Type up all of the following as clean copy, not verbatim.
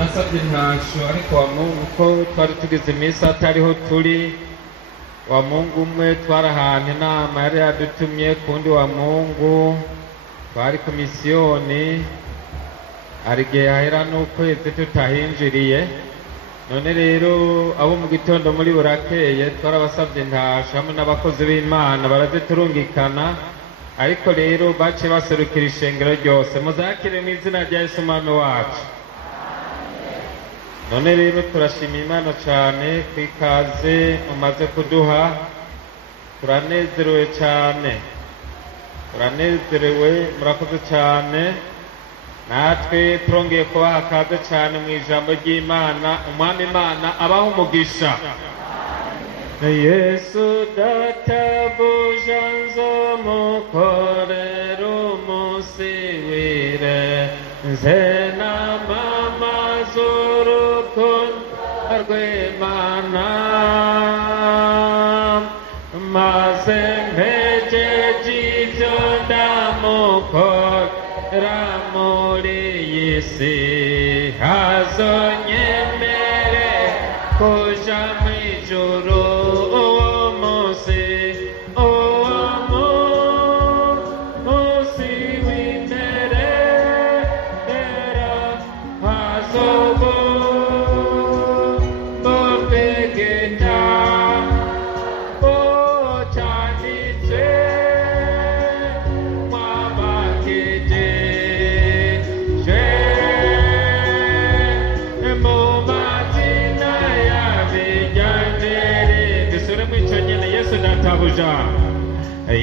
nasabye intasho ariko wa Mungu ko twari tugize iminsi atariho turi, wa Mungu umwe twari ahantu inama yari yadutumye, kundi wa Mungu twari ku misiyoni, hari igihe hahera n'ukwezi tutahinjiriye. None rero abo mu gitondo muri burakeye twarabasabye intasho hamwe n'abakozi b'Imana baraziturungikana, ariko rero bace baserukira ishengero ryose. Muzakire mu izina rya Yesu Umwami wacu. None rero turashimira Imana cyane ku ikaze umaze kuduha, turanezerewe cyane, turanezerewe, murakoze cyane. Natwe turongeye kubaha akaze cyane mu ijambo ry'Imana. Umwami Imana abaho umugisha. Yesu databuja nzomukorera umunsi wire, nze namamaza urukundo rw'Imana, maze mpejeje ibyo ndamukorera muri iyi si, hazonyemere kuja mu ijuru.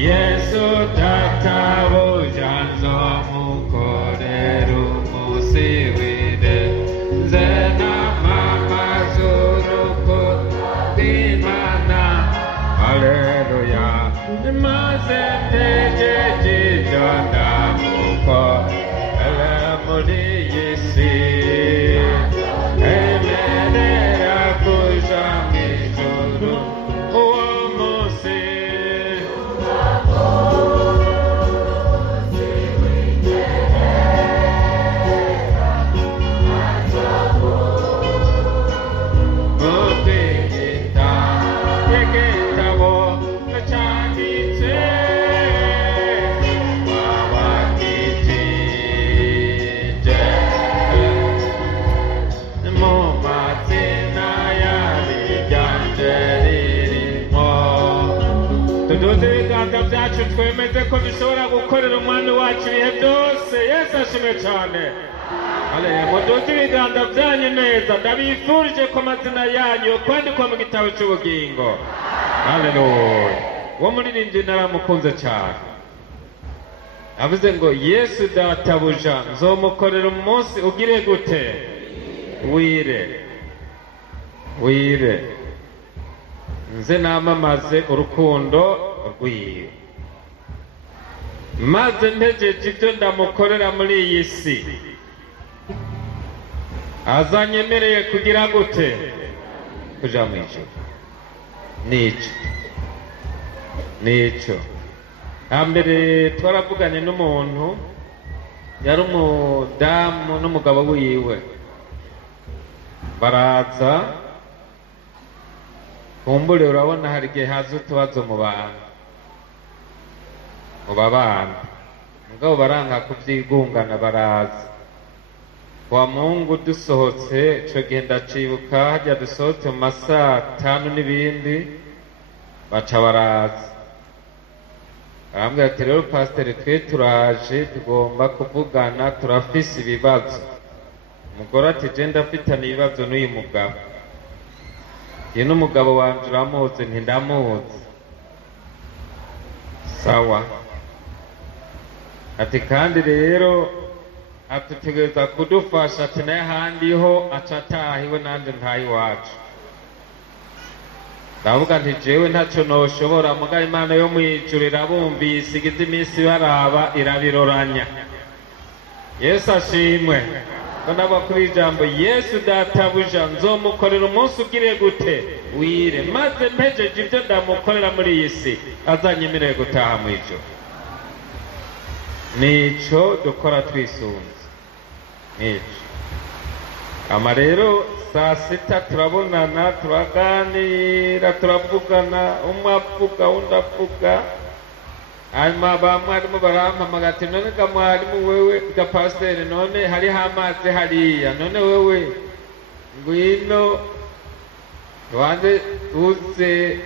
Yesu databuja nzomukorera umunsi wire, nze namamaza urukundo rw'Imana. Haleluya. Maze mpejeje ibyo ndamukorera muri iyi si, emerera kuja mu ijuru uwo munsi. Tuduze ibiganza byacu twemeze ko dushobora gukorera umwami wacu ibihe byose. Yesu ashimwe cyane. Haleluya. Muduze ibiganza byanyu neza, ndabifurije ko amazina yanyu kwandikwa mu gitabo cy'ubugingo. Haleluya. Uwo muririmbyi naramukunze cyane, avuze ngo Yesu databuja nzomukorera umunsi ugire gute? Wire, wire, nze namamaze urukundo rwiwe, maze mpejeje ibyo ndamukorera muri iyi si, azanyemereye kugira gute? Kuja mu ijuru. Nico hambere twaravuganye n'umuntu, yari umudamu n'umugabo wiwe, baraza kumbure, urabona hari igihe haza utubazo mu bantu, mu babana, mugabo baranka kubyigungana, baraza. Wa Mungu dusohotse ico gihe ndacibuka, hajya dusohotse mu masaa 5 n'ibindi, baca baraza barambwira ati rero pasiteri, twe turaje tugomba kuvugana, turafise ibibazo. Umugore ati je ndafitanye ibibazo n'uyu mugabo. Ye n'umugabo wanje uramuzi? Nti ndamuzi. Sawa. Ati kandi rero atutegereza kudufasha, ati naye handiho acataha iwe nanje ntayi wacu. Ndavuga nti jewe ntaco noshobora, mugabo Imana yo mwijuru irabumvise, igize iminsi baraba irabiroranya. Yesu ashimwe. Naba kuri ijambo Yesu databuja nzomukorera umunsi ugire gute? Wire, maze mpejeje ibyo ndamukorera muri iyi si, azanyemereye gutaha mu ijuru. Nico dukora twisunze. Nico ama rero saa sita turabonana turaganira turavugana umwe avuga undi avuga hanyuma ba mwarimu barampamagara ati none ga mwarimu wewe ga pasiteri none hariho amazi hariya none wewe ngwino wanze uze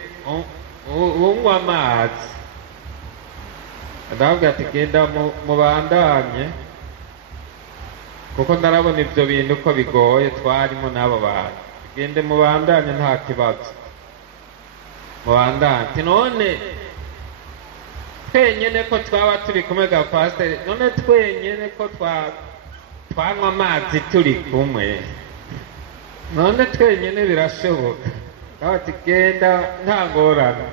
unywa amazi ndavuga ati genda mubandanye kuko ndarabona ibyo bintu ko bigoye twarimo n'abo bantu gende mubandanye nta kibazo mubandanye ati none twenyene ko twaba turi kumwe ga pasiteri none twenyene ko twanywa amazi turi kumwe none twenyene birashoboka nawe ati genda nta ngorane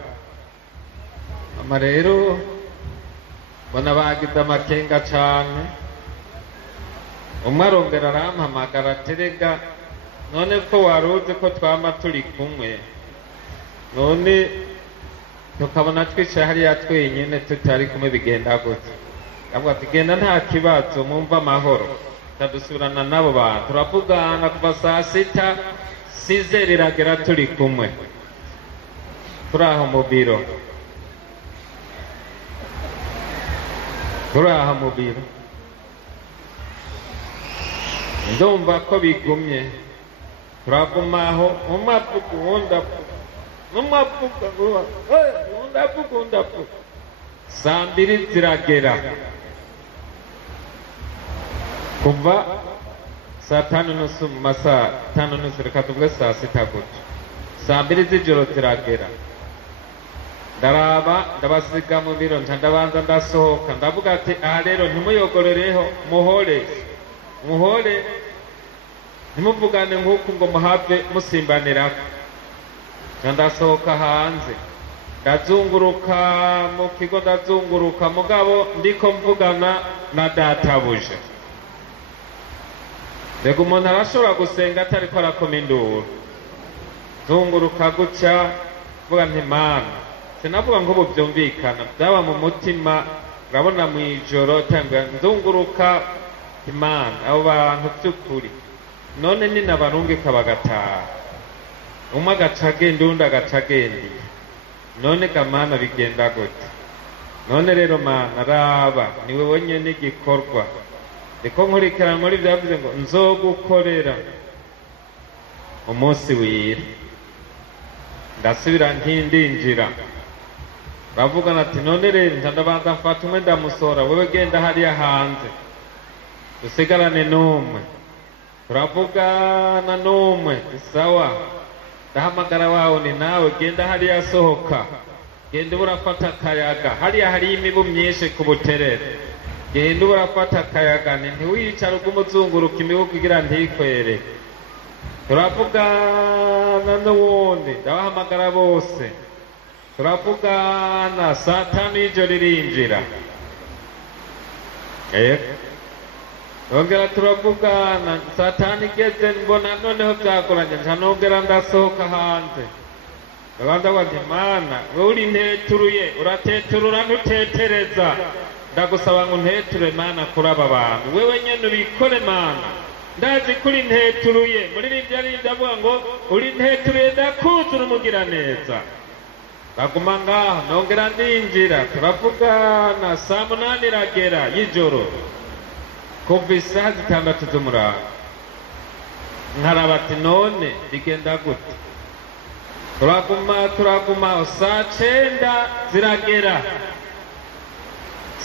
ama rero mbona bagize amakenga cane umwe arongera arampamagara terega none ko waruzi ko twama turi kumwe none tukabona twicaye hariya twenyene tutari kumwe bigenda gute avuga ati genda nta kibazo mumva amahoro tadusubirana n'abo bantu turavugana kuva saa sita size riragera turi kumwe turi aho mu biro ndumva ko bigumye turagumaho umwe avuga uwundi avuga umwe avuga uwundi avuga uwundi avuga saa mbiri ziragera kuva saa tanu nusu mu masaa tanu nusu reka tuvuge saa sita gutyo saa mbiri z'ijoro ziragera ndaraba ndabasiga mu biro ndabanza ndasohoka ndavuga ati aha rero ntimuyogororeho muhore ntimuvugane nk'uku ngo muhave musimbanirako ndasohoka hanze ndazunguruka mu kigo ndazunguruka mugabo ndiko mvugana na databuja mbega umuntu arashobora gusenga atariko arakoma induru zunguruka gutya mvuga nti mana sinavuga ngo ubu byumvikana byaba mu mutima urabona mu ijoro nzunguruka imana abo bantu by'ukuri none ni nabarungika bagataha umwe agaca agenda undi agaca agendiye none gamana bigenda gute none rero mana raba ni wewe nyene igikorwa ndiko nkurikirana muri byavuze ngo nzogukorera umunsi wira ndasubira nkindinjira bavugana ati none rero ndabanza mfata umwe ndamusora wewe genda hariya hanze dusigarane n'umwe turavugana n'umwe sawa ndahamagara wawe ni nawe genda hariya sohoka genda urafata akayaga hariya hariyo imibu myinshi ku buterere genda urafata akayaga ntiwicare ugumuzunguruka imibu kugira ntikwere turavugana n'uwundi ndabahamagara bose turavugana saa tanu y'ijoro irinjira nongera turavugana saa tanu igeze mbona noneho byagoranye nongera ndasohoka hanze ndabanza ngo mana wowe uri nteturuye urateturura ntutetereza ndagusaba ngo nteture mana kuri aba bantu wewe nyene ubikore mana ndazi kuri nteturuye muri ribyari ndavuga ngo uri nteturuye ndakuzura umugira neza baguma ngaho nongera ndinjira turavugana saa munani iragera y'ijoro kuva isaha 6 z'umurango nkaraba ati none bigenda gute turaguma saa 9 ziragera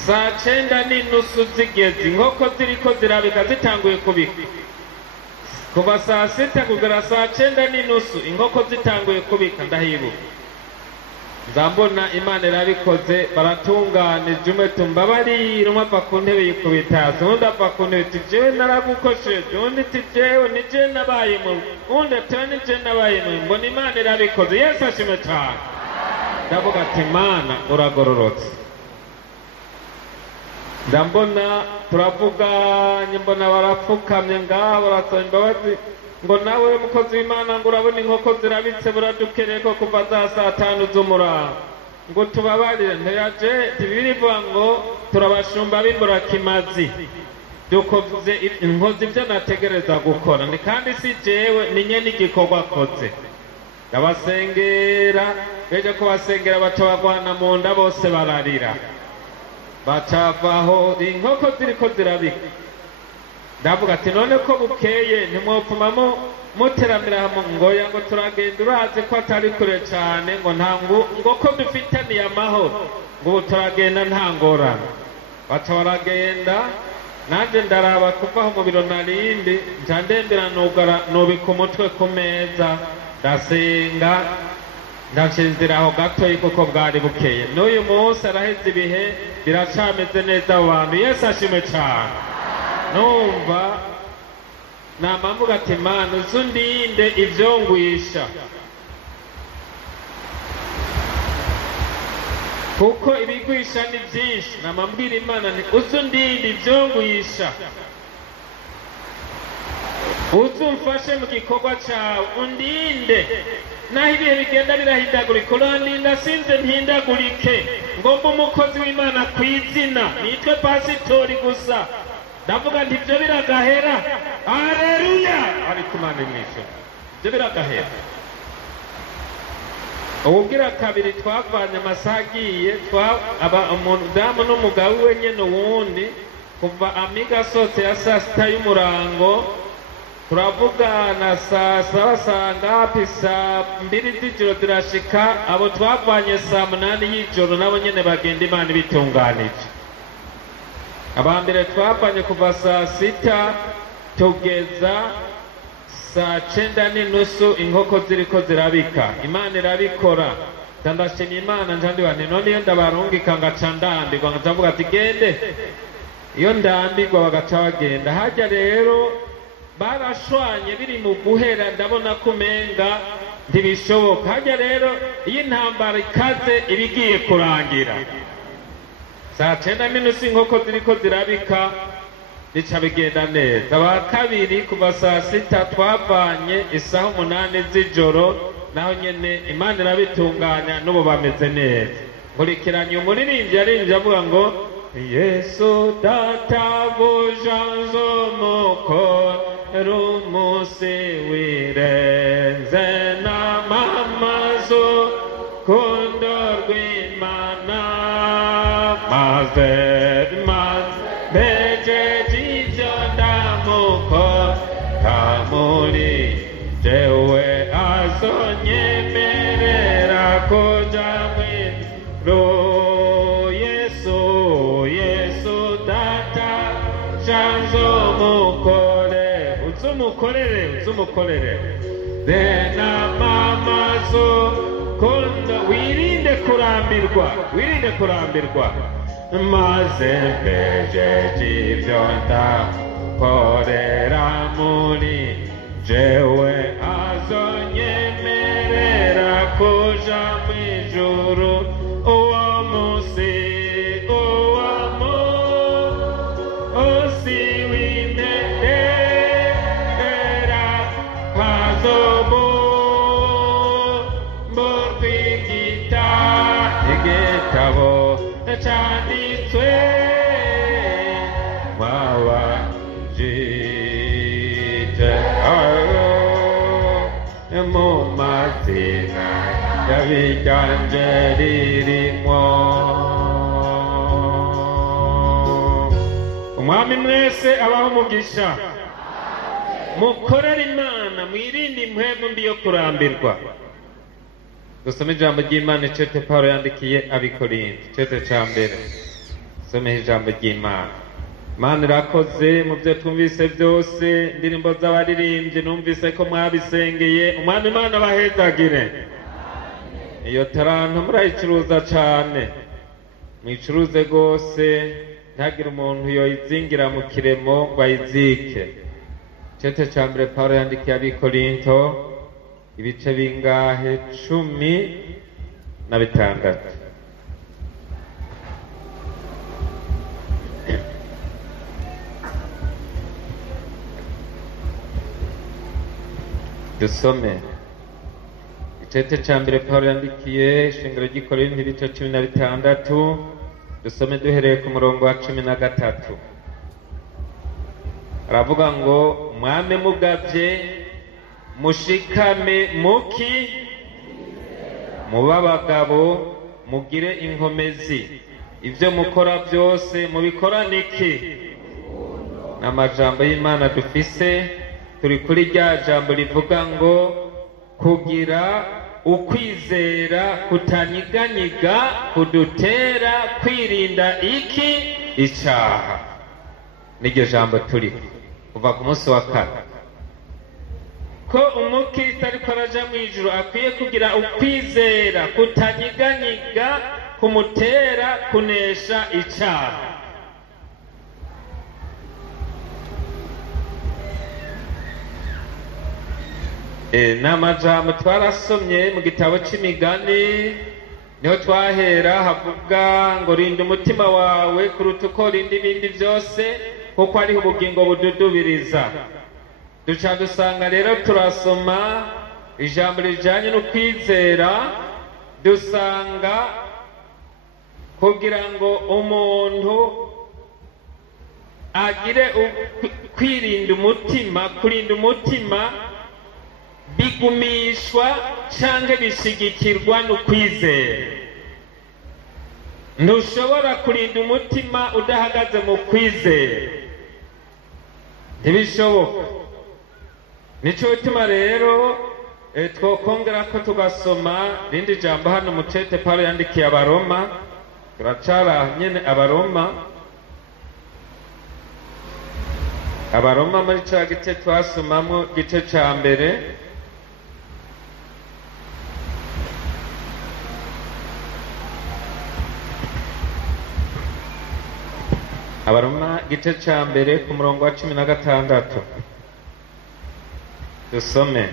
saa 9 n'inusu zigeze inkoko ziriko zirabika zitanguye kubika kuva saa 6 kugera saa 9 n'inusu inkoko zitanguye kubika ndahibuka nzambona imana irabikoze baratunganije umwe tumbabarira umwe apfa ku ntebe yikubita hasi undi apfa ku ntebe ati jewe naragukosheje undi ati jewe ni je nabaye mubi undi ati ni je nabaye mubi mbona imana irabikoze yesu ashimwe cyane ndavuga ati mana uragororotse ndambona turavuganye mbona barapfukamye ngaho barasaba imbabazi ngo nawe mukozi w'Imana ngo urabona inkoko zirabitse buradukereye ko kuva za saa 5 z'umurango ngo tubabarire ntiyaje tibirivuga ngo turabashumba b'imburakimazi dukoze inkozi ibyo nategereza gukora, ni kandi si jewe ni nyene igikorwa akoze. Ndabasengera, beje kubasengera baca bagwana mu nda bose bararira, bacavaho inkoko ziriko zirabika. Ndavuga ati none ko bukeye ntimwopfuma muteramira hamwe ngoya ngo turagenda urazi ko atari kure cane ngo ngo ko dufitaniye amahoro ngo ubu turagenda nta ngorane. Baca baragenda, nanje ndaraba kuvaho mu biro narindi nca ndembera nubika umutwe ku meza ndasenga ndashiziraho gatoyi kuko bwari bukeye. N'uyu munsi araheze ibihe biracameze neza abo bantu. Yesu ashimwe cane. Numva namamvuga ati Mana uzundinde ivyo ngwisha, kuko ibigwisha ni vyinshi. Namambwira Imana nti uzundinde ivyo ngwisha, uzumfashe mu gikorwa cawe, undinde naho ibihe bigenda birahindagurika, urandinda sinze mpindagurike, ngomba umukozi w'Imana kw'izina, nitwe pasitori gusa. Ndavuga nti ivyo biragahera. Haleluya! Ariko Imana imwishe ivyo biragahera. Ubwira kabiri twavanye amasaha agiye, umudamu n'umugabo we nyene uwundi, kuva amiga asohotse ya sasita y'umurango turavugana saa saba saa ngapi, saa 2 z'ijoro zirashika, abo twavanye saa 8 y'ijoro nabo nyene bagenda Imana ibitunganije. Abambere twavanye kuva saa 6 tugeza saa 9:30 inkoko ziriko zirabika. Imana irabikora. Ndashimye Imana njandiwa nti none iyo ndabarungika ngaca ndambirwa, ngacavuga ati gende. Iyo ndambirwa bagaca bagenda. Harya rero barashwanye biri mu guhera, ndabona kumenga ntibishoboka. Harya rero iyo intambara ikaze ibigiye kurangira, saa 9:30 inkoko ziriko zirabika bica bigenda neza. Aba kabiri kuva saa 6 twavanye isaha 8 z'ijoro, naho nyene Imana irabitunganya n'ubu bameze neza. Nkurikiranye umuririmbyi yaririmbye avuga ngo Yesu databuja nzomukora umusi wirenze n'amamazo kundo rw'Imana maze bejeje ivyo ndamukora muri jewe azonyemerera kuja mw'ijuru. Yesu data uzumukorere bena mamazo kundo. Wirinde kurambirwa maze bejeje ivyo ndakorera muri jewe azonyemerera kuja mw'ijuru. Uwo musi w'imperera hazobo mbogwigita igitabo canditswe mwabajije mu mazina y'abiganje ririmwo. Umwami mwese abaho umugisha, mukorere Imana, mwirinde impwemu mbi yo kurambirwa. Dusome ijambo ry'Imana icete Pawulo yandikiye Abikorinto, icete ca mbere. Someho ijambo ry'Imana. Imana irakoze mu byo twumvise byose, indirimbo z'abaririmbyi numvise ko mwabisengeye. Umwami Imana abahezagire. Iyo taranto murayicuruza cane, mwicuruze rwose, ntihagire umuntu yoyizingira mu kiremo ngo ayizike. Icete ca mbere Pawulo yandikiye Abikorinto, ibice bingahe? 16. Dusome icete ca mbere Pawulo yandikiye ishengero ry'Ikorinto, ibice 16. Dusome duhereye ku murongo wa 13. aravuga ngo mwame mugavye mushikame muki muba abagabo mugire inkomezi ivyo mukora byose mubikorane iki n'amajambo y'Imana dufise turi kuri rya jambo rivuga ngo kugira ukwizera kutanyiganyiga kudutera kwirinda iki icaha niryo jambo turi kuva ku munsi wa kane ko umukristo ariko araja mw'ijuru akwiye kugira ukwizera kutanyiganyiga kumutera kunesha icaha. N'amajambo twarasomye mu gitabo c'imigani niho twahera havuga ngo rinda umutima wawe kuruta uko rinda ibindi byose kuko ariho ubugingo bududubiriza. Duca dusanga rero turasoma ijambo rijanye no kwizera, dusanga kugira ngo umuntu agire kwirinda umutima, kurinda umutima bigumishwa canke bishigikirwa no kwizera. Ntushobora kurinda umutima udahagaze mu kwizera, ntibishoboka. Nico gituma rero twokongera ko tugasoma rindi jambo hano mu cete Pawulo yandikiye Abaroma, turacara nyene Abaroma muri ca gice twasomamwo gice ca mbere, Abaroma gice ca mbere ku murongo wa 16 dusome.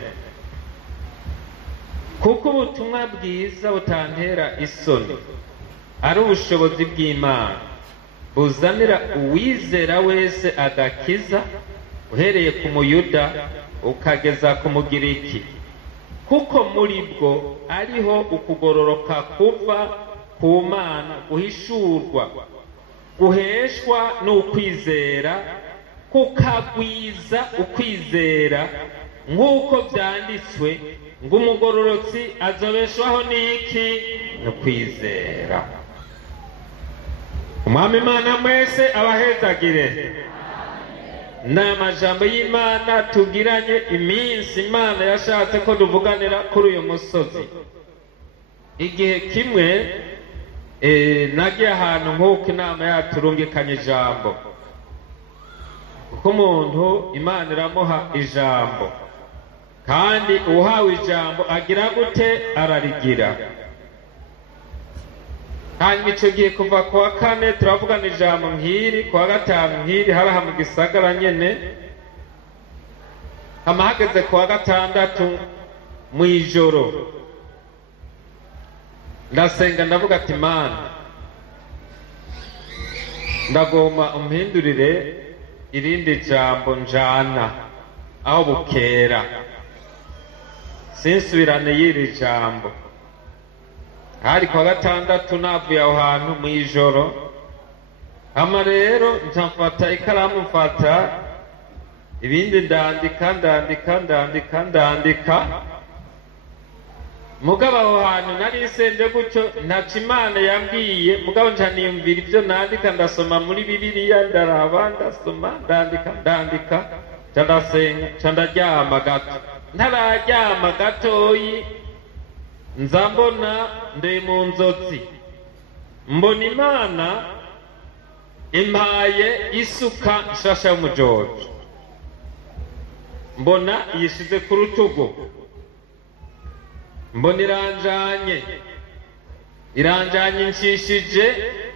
Kuko ubutumwa bwiza butantera isoni ari ubushobozi bw'Imana buzanira uwizera wese agakiza uhereye ku muyuda ukageza ku mugiriki, kuko muri bwo ariho ukugororoka kuva ku Mana guhishurwa guheshwa n'ukwizera kukagwiza ukwizera, nk'uko vyanditswe ngo umugororotsi azobeshwaho n'iki no kwizera. Umwami Imana mwese abahezagire. N'amajambo y'Imana tugiranye iminsi Imana yashatse ko tuvuganira kuri uyu musozi. Igihe kimwe nagiye ahantu nk'uko inama yaturungikanye ijambo, kuko umuntu Imana iramuha ijambo kandi uhawe ijambo agira gute ararigira. Kandi ico gihe kuva ku wa kane turavugana ijambo nk'iri, ku wa gatanu nk'iri haraha mu gisagara nyene, hama hageze ku wa gatandatu mw'ijoro ndasenga ndavuga ati Mana ndagomba umpindurire irindi jambo njana aho bukera, sinsubirane y'iri jambo. Hari kwa gatandatu navuye aho hantu mw'ijoro, hama rero nca mfata ikaramu mfata ibindi ndandika mugabo aho hantu nari senze gutyo ntaco Imana yambwiye, mugabo nca niyumvira ivyo nandika, ndasoma muri Bibiliya ndaraba ndasoma ndandika nca ndasenga nca ndaryama gato. Ntararyama gatoyi nza mbona ndi mu nzozi, mbona Imana impaye isuka nshasha y'umujojo, mbona yishize ku rutugu, mbona iranjanye nshishije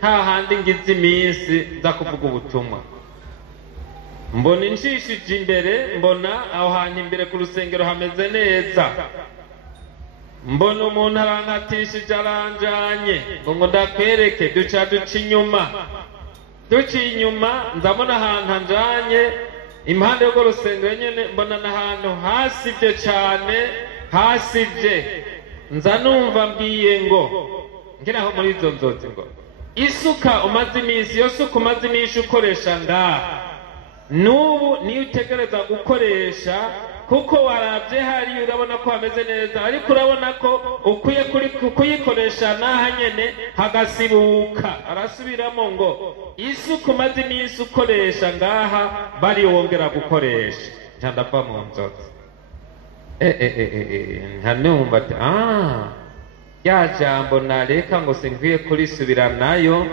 hahandi ngize iminsi nza kuvuga ubutumwa. Mbona nshishije imbere, mbona aho hantu imbere ku rusengero hameze neza, mbona umuntu arankatishije aranjanye ngo ndakwereke, duca inyuma ndabona ahantu anjanye impande y'urwo rusengero nyene, mbona n'ahantu hasivye cane, hasivye. Nza numva mbwiye ngo ngiraho muri izo nzozi ngo isuka umaze iminsi, iyo suka umaze iminsi ukoresha ngaha n'ubu niyo utegereza gukoresha, kuko warabye hariya urabona ko hameze neza, ariko urabona ko ukwiye kuyikoresha n'aha nyene hagasibuka. Arasubiramo ngo isuku umaze iminsi ukoresha ngaha bari wongera gukoresha. Nca ndava mu nzozi nkanumva ati rya jambo nareka ngo sinkwiye kurisubira nayo,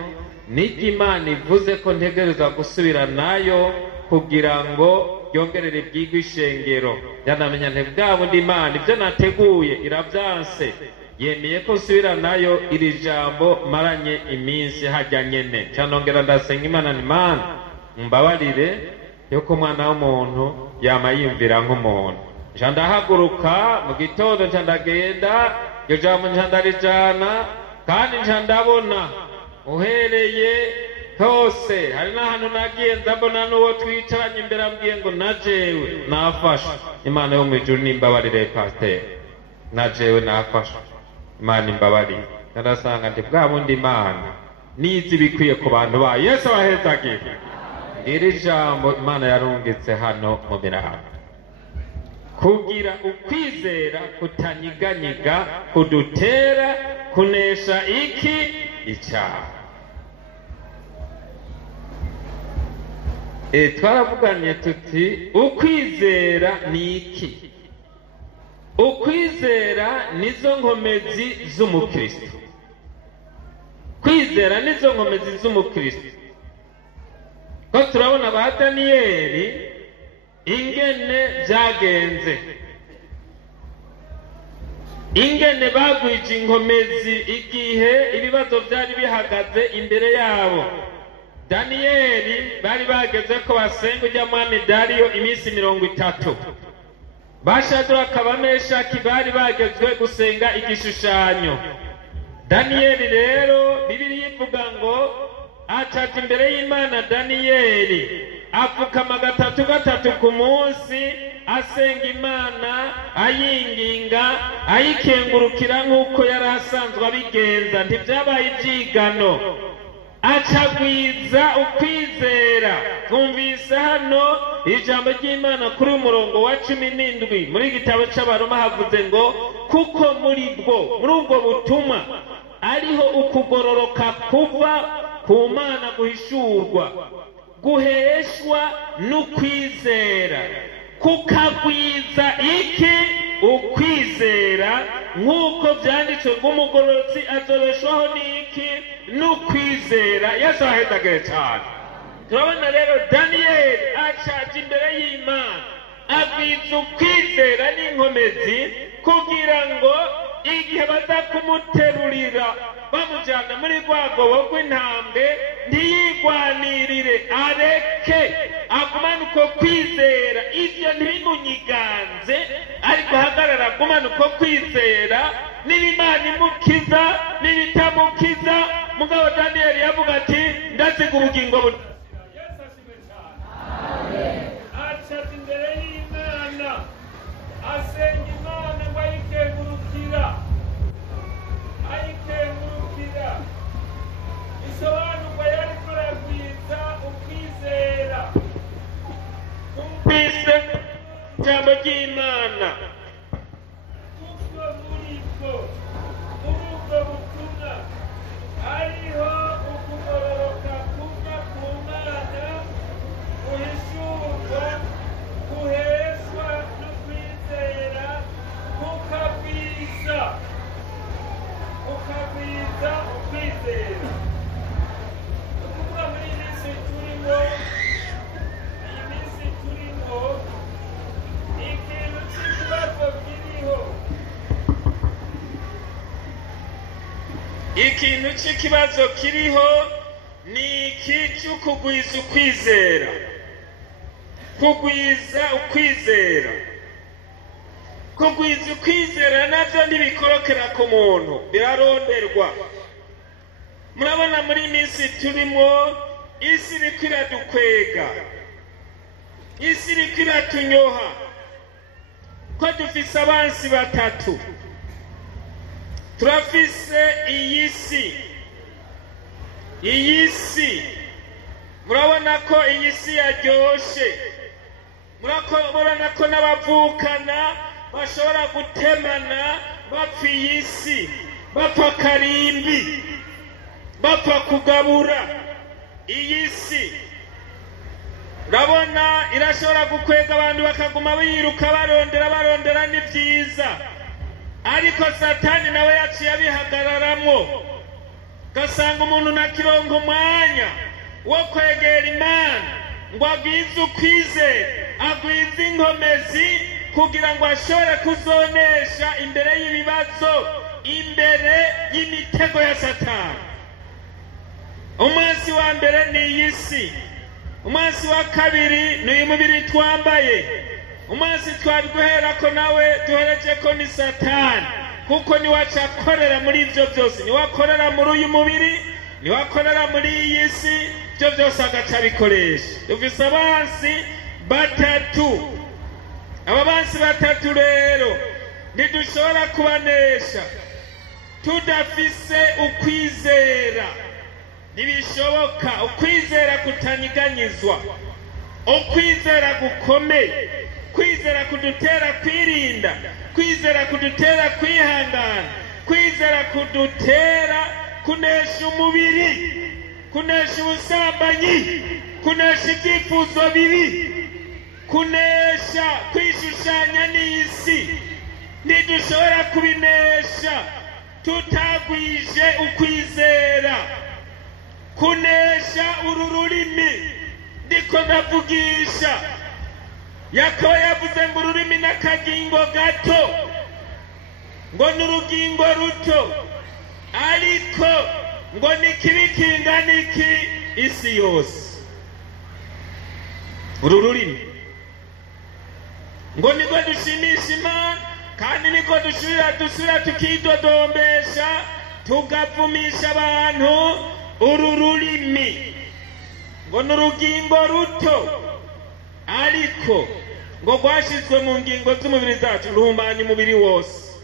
niryo Imana ivuze ko ntegereza gusubira nayo kugira ngo yongerere ibyigwa ishengero. Yanamenya nti bwa bundi Imana ibyo nateguye iravyanse, yemeye ko nsubira nayo iri jambo maranye iminsi hajya nyene. Canongera ndasenga Imana nti Mana mbabarire yuko umwana w'umuntu yama yiyumvira nk'umuntu. Nca ndahaguruka mu gitondo, nca ndagenda iryo jambo nca ndarijana, kandi nca ndabona uhereye hose. Hari n'ahantu nagiye ndabona n'uwo twicaranye imbere ambwiye ngo najewe nafashwe. Imana yo mu ijuru nimbabarire pasiteri, najewe nafashwe, Imana imbabarire. Ndasanga ndi bwa bundi Imana nizi bikwiye ku bantu bayo. Yesu abahezagire. Iri jambo Imana yarungitse hano mu mirango, kugira ukwizera kutanyiganyiga kudutera kunesha iki? Icyaha. Twaravuganye tuti ukwizera ni iki? Ukwizera nizo nkomezi z'umukristo. Kwizera nizo nkomezi z'umukristo. Ko turabona ba Daniyeli ingene byagenze, ingene bagwije inkomezi igihe ibibazo byari bihagaze imbere yabo. Daniyeli bari bageze ko basenga ujya mwami Dariyo iminsi 30. Bashaduraka Bameshaki bari bagezwe gusenga igishushanyo. Daniyeli rero Bibiliya ivuga ngo acaca imbere y'Imana. Daniyeli apfukama gatatu ku munsi asenga Imana, ayinginga, ayikengurukira nk'uko yari asanzwe abigenza. Ntibyabaye ibyigano, acagwiza ukwizera. Twumvise hano ijambo ry'Imana kuri umurongo wa 17 muri igitabo c'Abaroma havuze ngo kuko muri ubwo butumwa ariho ukugororoka kuva ku Mana guhishurwa, guheshwa n'ukwizera, kukagwiza iki? Ukwizera, nk'uko byanditswe ngo umugororotsi azobeshwaho n'iki? N'ukwizera. Yesu ahezagire cyane. Turabona rero Daniyeli acaca imbere y'Imana, agwiza ukwizera n'inkomezi, kugira ngo igihe baza kumuterurira bamujyana muri rwagobo rw'intambwe ntiyigwanirire, areke agumane uko kwizera. Ibyo ntibimunyiganze, ariko ahagarara agumane uko kwizera, n'Imana imukiza n'ibitamukiza. Mugabo Daniyeli yavuga ati ndasiga ubugingo buto. Yesu ashimwe cyane. Acaca imbere y'Imana, asenga Imana ngo ayikengurukira. Isobanurwa yari kuragwiza ukwizera. Twumvise ijambo ry'Imana, kuko muri ubwo butumwa ariho ukugororoka kuva ku Mana, guhishurwa, guheshwa n'ukwizera, kukagwiza ukwizera. Ukuvuga muri iyi minsi turimo, ikintu cy'ikibazo kiriho. Ikintu cy'ikibazo kiriho ni iki cyo kugwiza ukwizera. Kugwiza ukwizera. Kugwiza ukwizera navyo ntibikorokera ku muntu, biraronderwa. Murabona muri minsi turimo, isi iriko iradukwega, isi iriko iratunyoha, ko dufise abansi batatu. Turafise iyi si murabona ko iyi si yaryoshe, murabona ko n'abavukana bashobora gutemana bapfa iyi si, bapfa karimbi, bapfa kugabura iyi si. Urabona irashobora gukwega abantu bakaguma biruka barondera ni byiza, ariko Satani nawe yaciye abihagararamwo, gasanga umuntu nakironka umwanya wo kwegera Imana ngo agwize ukwizera, agwize inkomezi kugira ngo ashobore kuzonesha imbere y'ibibazo, imbere y'imitego ya Satani. Umunsi wa mbere ni iyi si, umunsi wa kabiri ni uyu mubiri twambaye, umunsi twari guherako nawe duhereje ko ni Satani, kuko niwe acakorera muri ivyo byose, niwe akorera muri uyu mubiri, niwe akorera muri iyi si, ivyo byose agaca bikoresha. Dufise abansi batatu. Aba bansi batatu rero ntidushobora kubanesha tudafise ukwizera. Ntibishoboka. Ukwizera kutanyiganyizwa, ukwizera gukomeye, kwizera kudutera kwirinda, kwizera kudutera kwihangana, kwizera kudutera kunesha umubiri, kunesha ubusambanyi, kunesha ibyifuzo bibi, kunesha kwishushanya n'isi. Ntidushobora kubinesha tutagwije ukwizera. Kunesha uru rurimi ndiko ndavugisha, Yakobo yavuze ngo ururimi n'akagingo gato, ngo n'urugingo ruto, ariko ngo nikibi kingana iki isi yose. Uru rurimi ngo niko dushimisha Imana, kandi niko dusubira tukidodombesha, tugavumisha abantu. Uru rurimi ngo n'urugingo ruto, ariko ngo rwashizwe mu ngingo z'umubiri zacu, ruhumanya umubiri wose.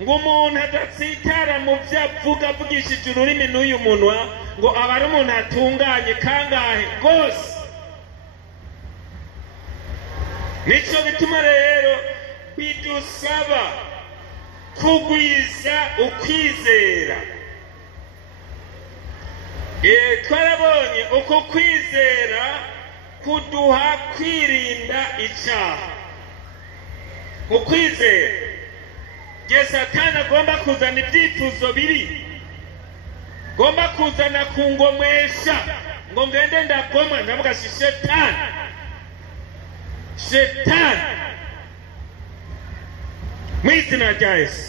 Ngo umuntu adatsitara mu vyo avuga avugishije ururimi n'uyu munwa, ngo aba ari umuntu atunganye kangahe rwose. Nico gituma rero bidusaba kugwiza ukwizera. Twarabonye uko kwizera kuduha kwirinda icyaha. Ukwizera igihe Satani agomba kuzana ibyifuzo bibi, agomba kuzana kungomesha ngo ngende ndagomwa, ndavuga si Shetani, Shetani mu izina rya Yesu.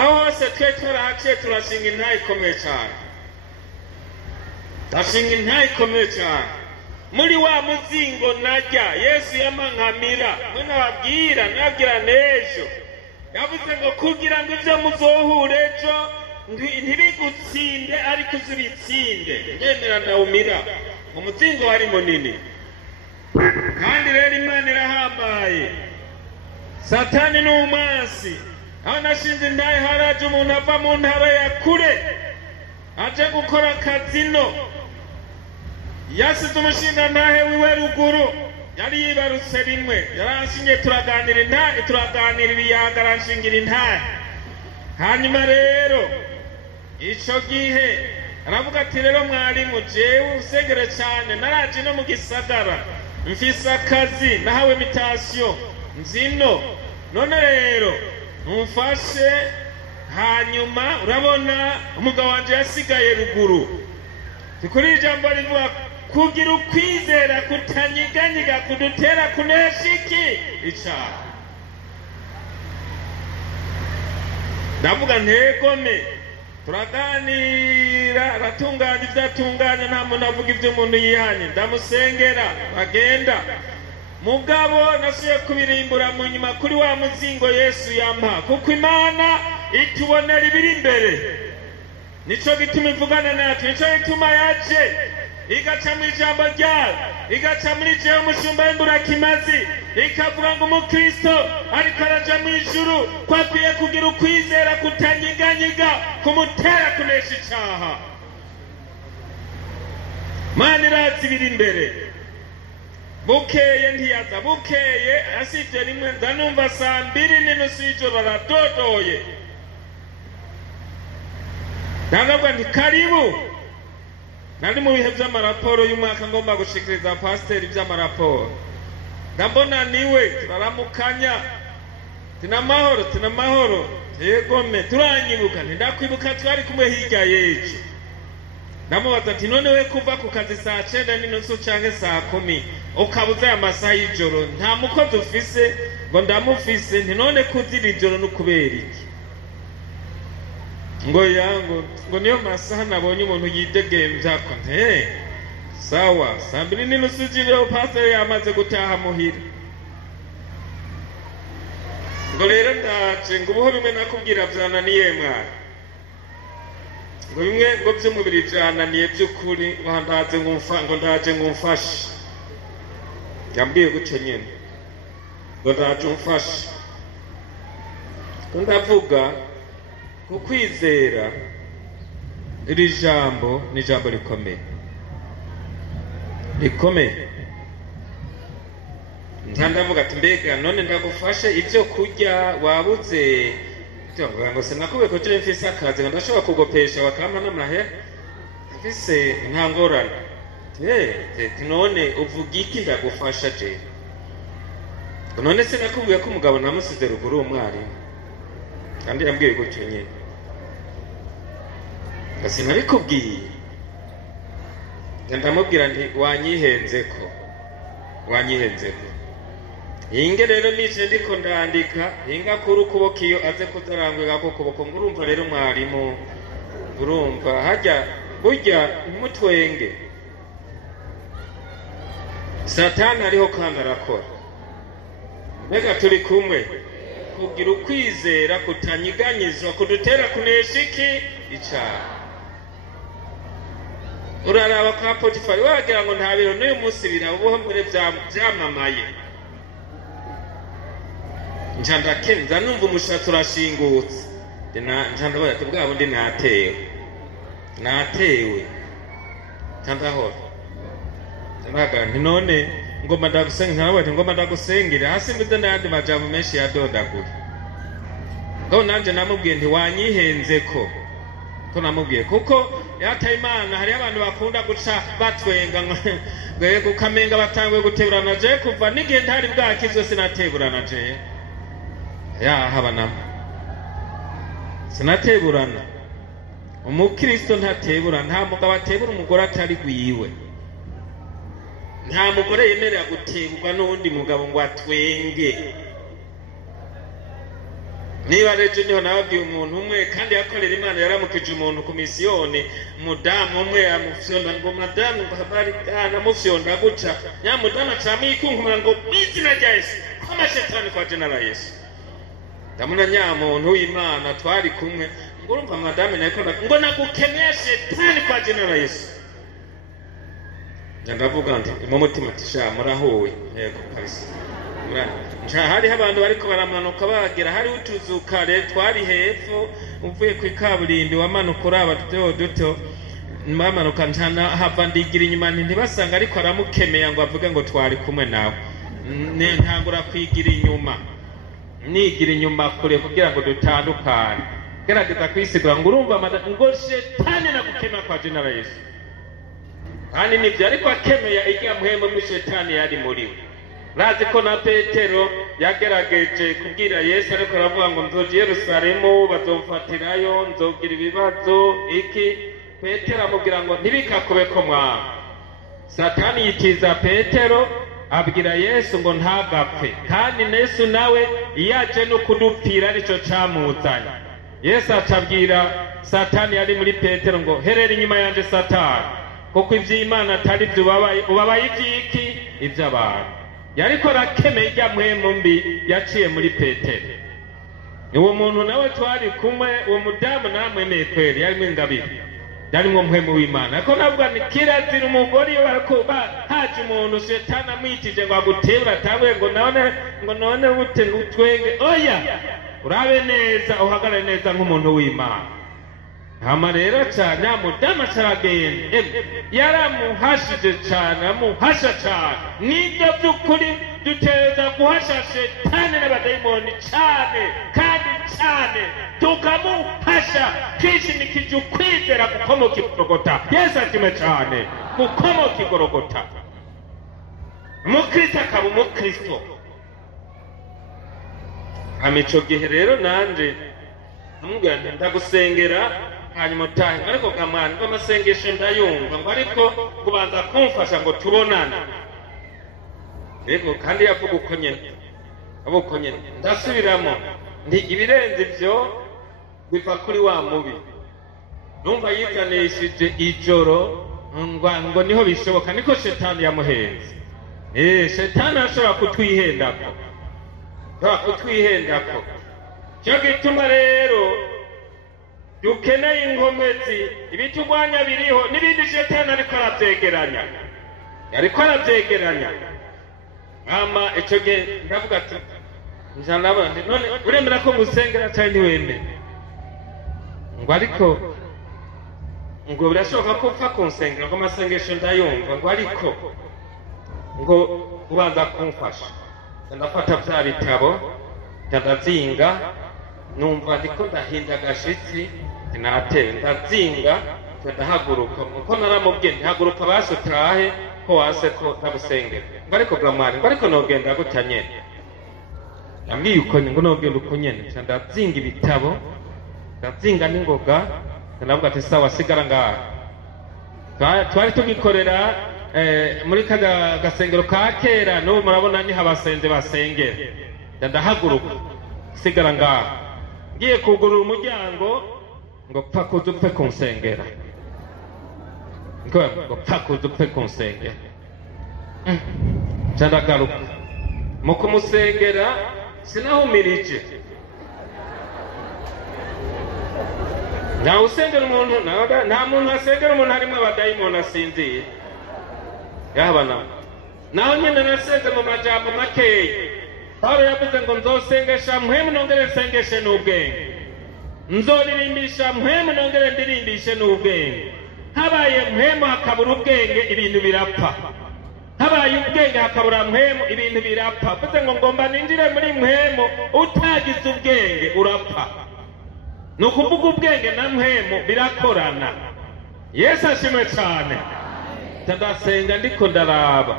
Aho hose twe turahaciye turashinga intahe ikomeye cyane, turashinga intahe ikomeye cyane. Muri wa muzingo najya Yesu yamankamira, mwe nababwira n'ejo yavuze ngo kugira ngo ivyo muzohure ejo ntibigutsinde, ariko uzibitsinde. Yemera ndawumira, umuzingo wari munini, kandi rero Imana irahambaye. Satani ni umwansi. Aho nashinze intahe haraje umuntu ava mu ntara ya kure aje gukora akazino, yasize umushinga ntahe wiwe ruguru, yari yibarutse rimwe, yaranshingiye turaganira ibiyaga, aranshingira intahe. Hanyuma rero ico gihe aravuga ati rero mwarimu, jewe usengere cyane, naraje no mu gisagara, mfise akazi nahawe imitasyo nzino, none rero mumfashe. Hanyuma urabona umugabo wanje yasigaye ruguru. Tukuri ijambo rivuga kugira ukwizera kutanyiganyiga kudutera kunesha iki icyaha. Ndavuga ntegome, turaganira, aratunganya ivyatunganya, nta muntu avuga ivyo umuntu yihanye, ndamusengera bagenda. Mugabo nasuye kubirimbura mu nyuma kuri wa muzingo Yesu yampa, kuko Imana itubonera ibiri imbere. Nico gituma ivugana natwe, nico gituma yaje igaca mu ijambo ryayo, igaca muri jewe umushumba w'imburakimazi, ikavuga ngo umukristo ariko araja mu ijuru ko akwiye kugira ukwizera kutanyiganyiga kumutera kunesha icyaha. Mana irazi biri imbere. Bukeye ntiyaza, bukeye asivye rimwe nza numva saa 2:30 y'ijoro aradodoye. Ndababwira nti karibu. Nari mu bihe vy'amaraporo y'umwaka ngomba gushikiriza pasiteri vy'amaraporo. Ndabona niwe turaramukanya. Tinamahoro. Yegome turanyibuka ndakwibuka twari kumwe hirya yeje. Ndamubaza ati none we kuva ku kazi saa 9:30 canke saa 10 ukabuza ya masaha y'ijoro nta mukozi ufise ngo ndamufise nti none kuzira ijoro n'ukubera iki? Ngo yango ngo niyo masaha nabonye umuntu yidegemvya ko sawa saa 2:30 y'ijoro pastor yamaze gutaha muhira. Ngo rero ndaje ngo ubuho bimwe nakubwira vyananiye mwana. Ngo bimwe ngo vy'umubiri vyananiye by'ukuri ndaje ngumfashe. Yambwiye gutyo nyene. Ngo ndaje umfashe. Ndavuga ko kwizera iri jambo ni jambo rikomeye. Ndavuga ati mbega none ndagufashe ivyo kurya wabuze ngo sinakubwiye ko je mfise akazi ndashobora kugopesha bakampa n'amahera mfise nta ngorane none uvuga iki ndagufasha je none sinakubwiye ko umugabo namusize ruguru umwarimu kandi yambwiye gutyo nyene sinabikubwiye ndamubwira nti wanyihenzeko inge rero nice ndiko ndandika inga kuri ukuboko iyo aze kuzarangwega ko kuboko ngurumva rero mwarimu urumva hajya burya umutwenge Satani ariho kandi arakora mbega turi kumwe kugira ukwizera kutanyiganyizwa kudutera kunesha iki icyaha uraraba kwa Potifari wagira ngo nta biro n'uyu munsi birabuho mbere byamamaye njandakenza numva umushatsi urashingutse njandabaye ati bwa bundi natewe njandahora njandaga nti none ngoma ndagusenga narabaye ngoma ndagusengera hasi mbize n'ayandi majambo menshi yadondaguye ngo nanje namubwiye nti wanyihenzeko ko namubwiye kuko yataye Imana hari abantu bakunda guca batwenga ngo ukamenga batangwe guteburana je kuva n'igihe ntari bwakizwe sinateburana je habanamo sinateburana umukristo ntateburana nta mugabo atebura umugore atari gwiwe nta mugore yemerera guteburwa n'undi mugabo ngo atwenge niba reje niho nababwiye umuntu umwe kandi yakorera Imana yaramukije umuntu ku misiyone mudamu umwe amufyonda ngo madamu ngo habari kana mufyonda guca nyamudamu acamwikunkumura ngo bizina rya Yesu koma shetani kwa jina la Yesu ndamuna nyamuntu w'Imana twari kumwe ngo urumva madamu nayikonda ngo nagukeneye shetani kwa jina la Yesu ndavuga nti mu mutima tisha murahowe yego kabisa hari abantu bariko baramanuka bagera hari utuzukare twari hepfo uvuye ku ikaburimbi wamanuka uraba duto bamanuka ntana hava ndigira inyuma ntibasanga ariko aramukemeya ngo avuge ngo twari kumwe nawe ntangura kwigira inyuma nigira inyuma kure kugira ngo dutandukane gerageza kwisigura ngo urumva ngo shetani nagukemera kwa jina la Yesu kandi nivyo ariko akemeya igihe muhembo mu shetani yari muri we razi ko na Petero yagerageje kubwira Yesu ariko aravuga ngo nzoje Yerusalemu bazomfatirayo nzogira ibibazo iki Petero amubwira ngo ntibikakube ko mwa Satani yitiza Petero abwira Yesu ngo ntagapfe kandi Yesu nawe yaje no kudupfira arico camuzanye Yesu acabwira Satani yari muri Petero ngo herera inyuma yanje Satani kuko ivy'Imana atari byo ubabaye ivyiki ivy'abantu yariko arakemeye ijya muhembo mbi yaciye muri Petero uwo muntu nawe twari kumwe uwo mudamu namwemeye kweli yarimwe ingabire yarimwe muhembo w'Imana ariko navuga ni kirazira umugore iyo bariko haje umuntu shetani amwitije ngo agutebura atavuye ngo none ute utwenge oya urabe neza uhagarare neza nk'umuntu w'Imana hama rero cyane mudamu caragenda yaramuhashije cyane amuhasha cyane nibyo by'ukuri duteza guhasha shetani n'abadayimoni cyane kandi cyane tukamuhasha twishimikije ukwizera gukomoka igorogota. Yesu ashimwe cyane, gukomoka igorogota. Umukristo akaba umukristo. Amico gihe rero nanje namubwira nti ndagusengera hanyuma utahe, ariko kamwana ngo amasengesho ndayumva, ngo ariko kubanza kumfasha ngo tubonane. Yego kandi yavuga uko nyene ndasubiramo ndi ibirenze ibyo biva kuri wa mubi. Numva yitanishije ijoro ngo niho bishoboka, niko shetani yamuhenze. Shetani ashobora kutwihendako, cyo gituma rero dukeneye inkomezi. Ibitugwanya biriho n'ibindi shetani ariko arabyegeranya. Ama icyo gihe ndavuga ati njana none uremera ko musengera cyane ntiwemere? Ngo ariko ngo birashoboka ko upfa kunsengera, ngo amasengesho ndayumva, ngo ariko ngo ubanza kumfasha. Ndafata bya bitabo ndazinga, numva ndiko ndahinda agashitsi, natewe ndazinga, ndahaguruka. Uko naramubwiye ntihaguruka basi utahe ko wase ko ndagusengera. Ngo ariko bramwari, ngo ariko nogenda gutya nyene. Yambwiye uko ngo nogenda uko nyene. Ndazinga ibitabo, ndazinga n'ingoga, ndavuga ati sawa sigara ngaha. Twari tugikorera muri kaga gasengero ka kera, n'ubu murabona ni habasenze basengera. Ndahaguruka sigara ngaha, ngiye kugurura umuryango ngo pfa kuza upfe kunsengera, ngo pfa kuza upfe kunsengera. Ndagaruka mu kumusengera sinahumirije. Ntawe usengera umuntu, nta muntu asengera umuntu harimo abadayimoni asinziye. Yabana naho nyine nasenze mu majambo makeya. Pawulo yavuze ngo nzosengesha mpwemu nongere nsengeshe n'ubwenge, nzoririmbisha mpwemu nongere ndirimbishe n'ubwenge. Habaye mpwemu hakabura ubwenge, ibintu birapfa. Habaye ubwenge hakabura mpwemu, ibintu birapfa. Vuze ngo ngomba ninjire muri mpwemu, utagize ubwenge urapfa. Ni ukuvuga ubwenge na mpwemu birakorana. Yesu ashimwe cyane. Ndasenga ndiko ndaraba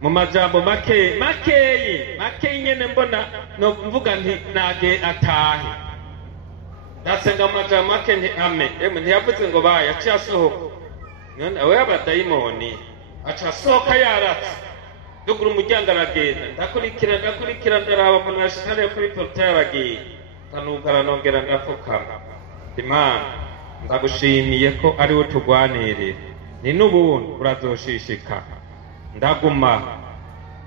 mu majambo makeyi nyene, mbona no mvuga nti nage atahe. Ndasenga mu majambo make nti ame ntiyavuze ngo baya acasohoka. None awe abadayimoni acasohoka yaratse, dugura umuryango aragenda. Ndakurikira ndaraba mu nashitari kuri portail aragiye. Tanugara nongera ndapfukama. Imana ndagushimiye ko ari we tugwanirira, ni n'ubundi urazoshishika. Ndaguma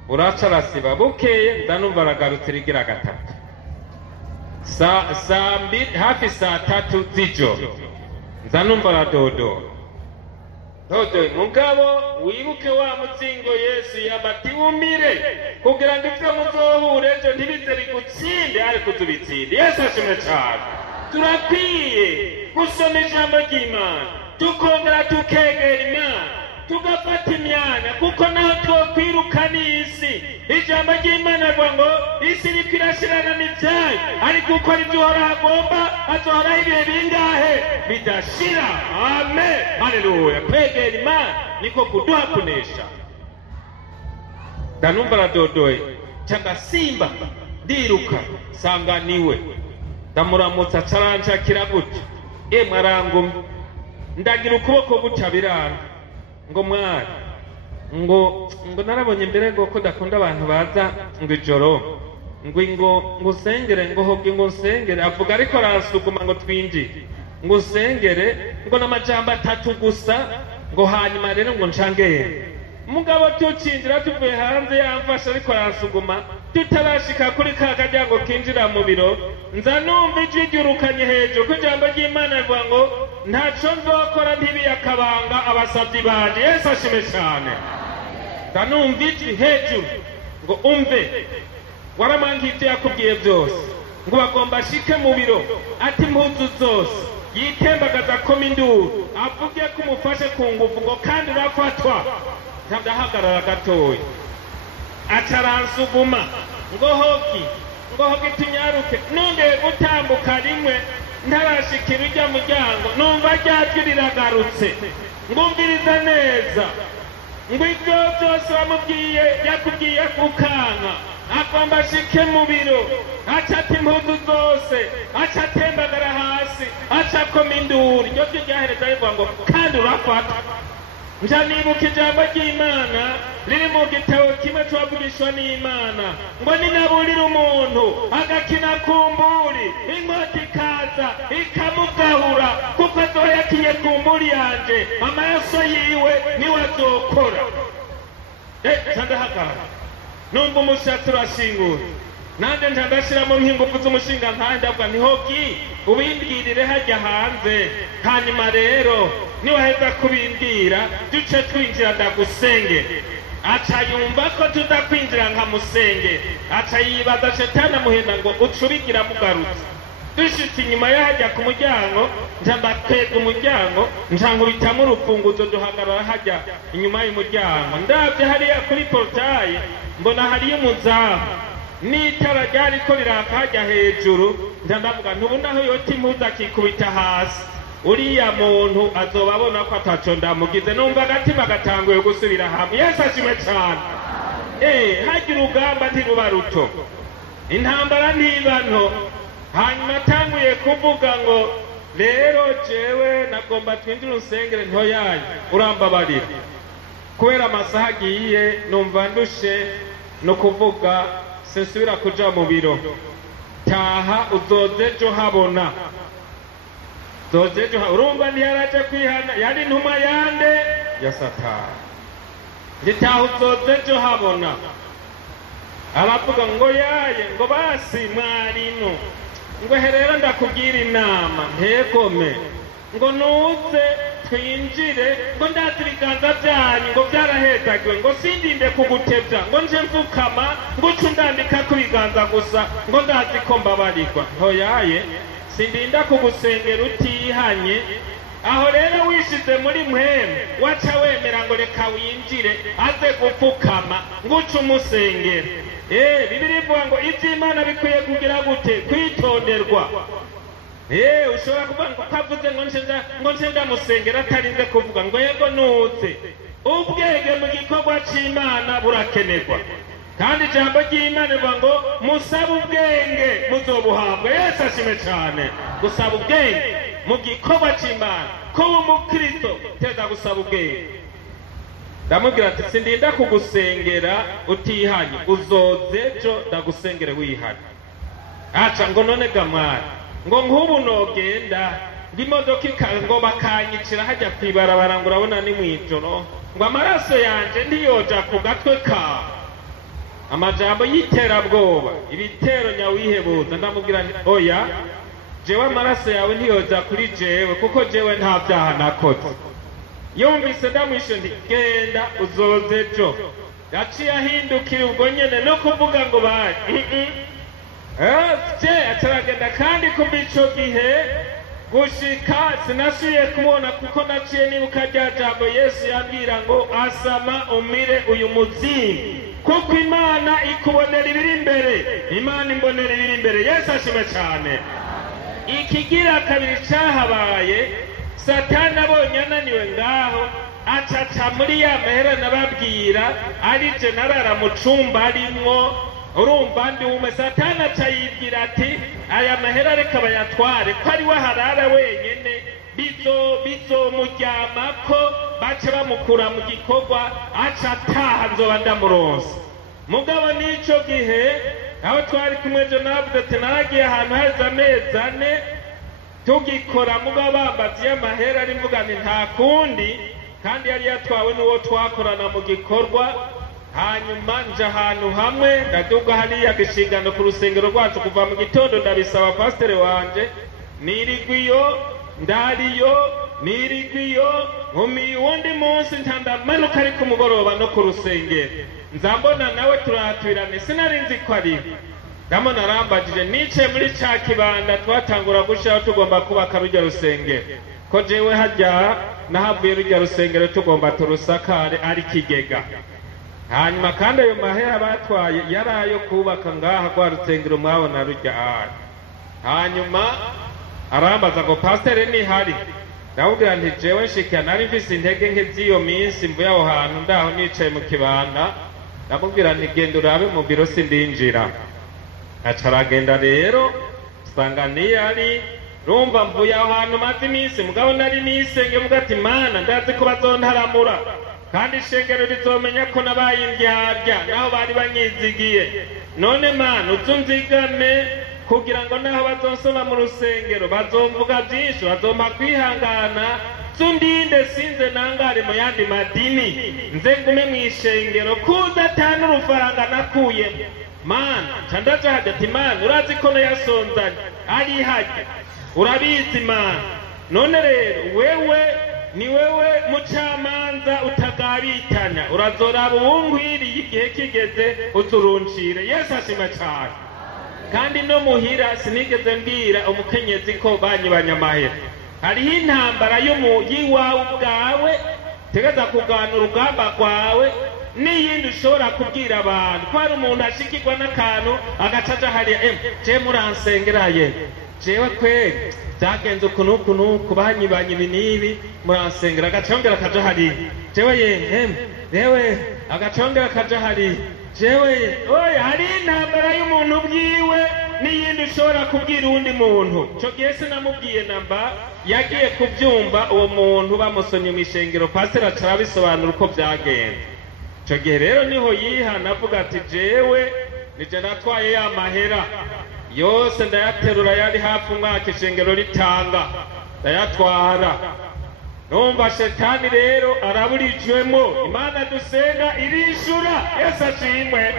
uracarasiba, bukeye ndanumva aragarutse rigira gatatu. Hafi saa 3 z'ijoro ndanumva aradodo. Mugabo wibuke wa muzingo Yesu yabati umire kugira ngo ibyo muzohure ejo ntibize bigutsinde, ariko tubitsinde. Yesu ashimwe cyane. Turakwiye gusoma ijambo ry'Imana, tukongera tukegera Imana, tugafata imyanya, kuko naho twokwiruka n'isi. Ijambo ry'Imana rivuga ngo isi iriko irashirana n'ibyayo, ariko uko ari byo uhoraho agomba azohoraho ibihe bingahe bidashira. Amen, haleluya. Kwegera Imana niko kuduha kunesha. Ndanumva aradodoye cyagasimba, ndiruka sanganiwe, ndamuramutsa caranshakira gutya. Mwarangumye, ndagira ukuboko gutya biranga. Ngo mwari ngo narabonye mbere ngo ko ndakunda abantu baza ngo ijoro ngo usengere, ngo hoge ngo nsengere. Avuga ariko arasuguma ngo twinjire, ngo usengere, ngo n'amajambo 3 gusa, ngo hanyuma rero ngo ncangere. Mugabo tucinjira tuvuye hanze yamfasha ariko arasuguma, tutarashika kuri ka kajyango kinjira mu biro, nza numva ijwi ryurukanye hejuru ko ijambo ry'Imana rivuga ngo ntaco nzokora ntibiyakabanga abasabyi banje. Yesu ashime cyane. Nza numva ijwi hejuru ngo umve, waramangiye ibyo yakubwiye byose, ngo bagomba ashike mu biro ati impuzu zose yitembagaza akoma induru avuge ko umufashe ku ngufu ngo kandi urafatwa. Ndahagarara gatoya acaransuguma ngo hoki tunyaruke. nongeye gutambuka rimwe ntarashikira ujya muryango numva ryajwi riragarutse ngumviriza neza ngo ibyo byose wamubwiye yakubwiye kukanka agomba ashike mu biro acata impuzu zose acatembagara hasi acakoma induru. iryo jwi ryahereza rivuga ngo kandi urafata. nja nibuka ijambo ry'Imana riri mu gitabo kimwe twavugishwa n'Imana ngo ninaburira umuntu agakina ku mburi inkota ikaza ikamugahura kuko azoyakiye ku mburi yanje amaraso yiwe niwe azokora. Ndahagarara numva umushatsi urashingura nanje ndagashiramo nk'ingufu z'umushinga ntahe ndavuga ntihoki ubimbwirire hajya hanze hanyuma rero niwaheza kubimbwira duce twinjira ndagusenge. aca yumva ko tudakwinjira nkamusenge aca yibaza shetani amuhenda ngo ucubigira mugarutse. dushitse inyuma yahajya ku muryango nja mbatega umuryango nja nkubitamo urufunguzo duhagarara hajya inyuma y'umuryango. ndabye hariya kuri portaye mbona hariyo umuzamu n'itara ryariko riraka hajya hejuru. ndavuga ntubunaho yota impuzu akikubita hasi uriya muntu azoba abona ko ataco ndamugize. numva agatima gatanguye gusubira hamwe. Yesu ashimwe cyane. hajya urugamba ntiruba ruto, intambara ntiba nto. hanyuma atanguye kuvuga ngo rero jewe nagomba twinjire urusengere ntoyaye urambabarira kubera amasaha agiye numva ndushe no kuvuga sesubira kuja mu biro. taha uzoze ejo habona urumva ntiyaraje kwihana yari intumwa yande ya Satani. nditaha uzoze ejo habona. aravuga ngo yaye ngo basi mwarino ngo herero ndakubwira inama ntegome ngo nuze twinjire ngo ndazi ibiganza byanyu ngo byarahezagiwe ngo sindinde kugutevya ngo nje mvukama ngo cundambika ku biganza gusa ngo ndazi ko mbabarirwa. ntoyaye sindinda kugusengera utihanye. aho rero wishize muri mpwemu waca wemera ngo reka winjire aze gupfukama ngo uce umusengera. Bibiri ivuga ngo iby'Imana bikwiye kugira gute kwitonderwa. ushobora kuvuga ngo kavuze ngo nje ndamusengera atarinze kuvuga ngo yego nuze. ubwenge mu gikorwa c'Imana burakenerwa kandi ijambo ry'Imana rivuga ngo musaba ubwenge muzobuhabwa. Yesu ashime cyane. gusaba ubwenge mu gikorwa c'Imana kuba umukristo teza gusaba ubwenge. ndamubwira ati sindinda kugusengera utihanye uzoze ejo ndagusengere wihanye. aca ngo none gamwari ngo nk'ubu nogenda ng'imodoka ngo bakanyicira hajya kwibarabara ngo urabona ni mwijoro ngo amaraso yanje ntiyoja ku gatwe kawe. amajambo y'iterabwoba ibitero nyawihebuza. ndamubwira nti oya jewe amaraso yawe ntiyoja kuri jewe kuko jewe nta byaha nakoze. yumvise ndamwishe nti genda uzoze ejo. yaciye ahindukira ubwo nyene no kuvuga ngo bayi acaragenda kandi kuva ico gihe gushika sinasubiye kumubona kuko naciye nibuka rya jambo Yesu yambwira ngo asama umire uyu muzimu kuko Imana ikubonera ibiri imbere. Imana imbonera ibiri imbere. Yesu ashime cyane. ikigira kabiri cahabaye Satani abonye ananiwe ngaho acaca muri ya mahera nababwira ari je narara mu cumba arimwo. urumva ndi ume Satani aca yibwira ati aya mahera reka bayatware ko ari we harara wenyene bizomuryamako bace bamukura mu gikorwa aca ataha nzoba ndamuronse. mugabo n'ico gihe aho twari kumwe je navuze ati naragiye ahantu heza amezi 4 tugikora mugabo bambazi y'amahera ari mvuga nti nta kundi kandi yari yatwawe n'uwo twakorana mu gikorwa. hanyuma nje ahantu hamwe ndaduga hariya gishingano ku rusengero rwacu kuva mu gitondo ndabisaba pasiteri wanje nirigwiyo ndariyo nirigwiyo nkumiye uwundi munsi ntandamanuka ari ku mugoroba no ku rusengero nzambona nawe turahaturane sinarinzi ko ari ndamo narambagije nicaye muri ca kibanda twatangura gushiraho tugomba kubaka rujya rusengero ko jewe hajya nahavuye rujya rusengero tugomba turusakare ari kigega. Hanyuma kandi ayo mahera batwaye yari ayo kubaka ngaha rwa rusengero mwabona rujya ari. Hanyuma arambaza ngo pastere nihari, ndamubwira nti jewe nshikira nari mfise intege nke z'iyo minsi mvuye aho hantu ndaho nicaye mu kibanda, ndamubwira nti genda urabe mu biro sindinjira. Aca aragenda rero usanga niyari rumva mvuye aho hantu maze iminsi mugabo nari nisenge muga ati mana ndazi ko bazontaramura kandi ishengero rizomenya ko nabaye indyarya naho bari banyizigiye. None mana uzunzigame kugira ngo naho bazonsoma mu rusengero bazomvuga byinshi, bazompa kwihangana, zundinde sinze nangare mu yandi madini, nze ngume mu ishengero kuza atanu urufaranga nakuyemo. Mana candaje hajya ati mana urazi ko nayasonzanye ari hajya urabizi mana. None rero wewe ni wewe mucamanza utagabitanya, urazoraba uwungwiriye igihe kigeze uturuncire. Yesu ashima cyane. Kandi no muhira sinigeze mbwira umukenyezi ko banyibanya amahera. Hariho intambara y'iwawe ubwawe tegeza kugana urugamba rwawe n'iyindi ushobora kubwira abantu ko hari umuntu ashikirwa n'akantu agacaca hariya je muransengeraye jewe kweri byagenze uku banyibanye ibi n'ibi muransengera, agacongera akaja hariya jewe yewe agacongera akaja hariya jewe oya. Hari intambara y'umuntu bwiwe n'iyindi ushobora kubwira uwundi muntu. Ico gihe sinamubwiye namba, yagiye kubyumva uwo muntu bamusonye mu ishengero, pasiteri aca arabisobanura uko byagenze. Ico gihe rero niho yihana avuga ati jewe nije natwaye ya mahera yose ndayaterura, yari hafi umwaka ishengero ritanga ndayatwara. Numva shetani rero araburijwemo. Imana dusenga irishura. Yesu ashimwe.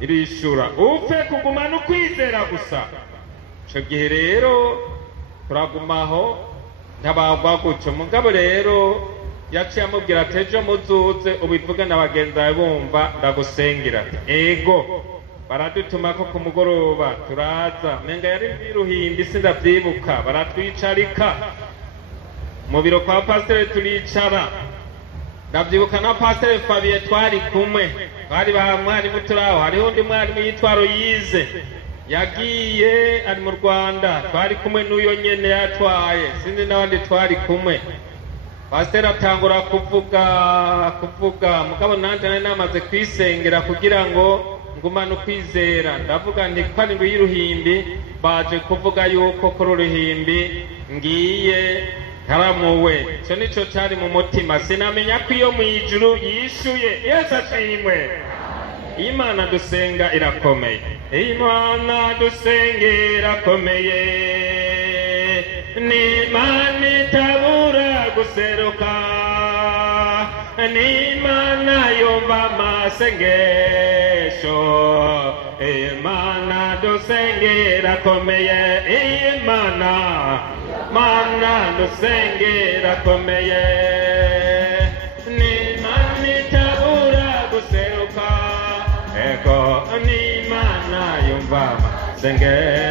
irishura upfe kugumana ukwizera gusa. Ico gihe rero turagumaho ntabagwa gutyo. Mugabo rero yaciye amubwira ati ejo muzuze ubivuge na bagenzi bawe bumva ndagusengera. Ego baradutuma ko ku mugoroba turaza, menga yari mbiruhimbi sindavyibuka, baratwicarika mu biro kwa pasiteri turicara. Ndavyibuka na pasiteri Fabien twari kumwe, bari ba mwarimu turaho. Hariho undi mwarimu yitwa Royize yagiye ari mu Rwanda, twari kumwe n'uyo nyene yatwaye, sinzi n'abandi twari kumwe. Pasiteri atangura kuvuga mugabo nanje nari namaze kwisengera kugira ngo ngumana ukwizera. Ndavuga nti ko ari y'uruhimbi baje kuvuga yuko kuri uruhimbi ngiye haramuwe. Ico nico cari mu mutima, sinamenya ko iyo mwijuru yishuye. Yesu ashimwe. Imana dusenga irakomeye, Imana dusenga irakomeye, ni Imana itabura guseruka, ni Imana yumva amasengesho. Imana dusenga irakomeye, Imana dusenga irakomeye, ni Imana itabura guseruka, ego ni Imana yumva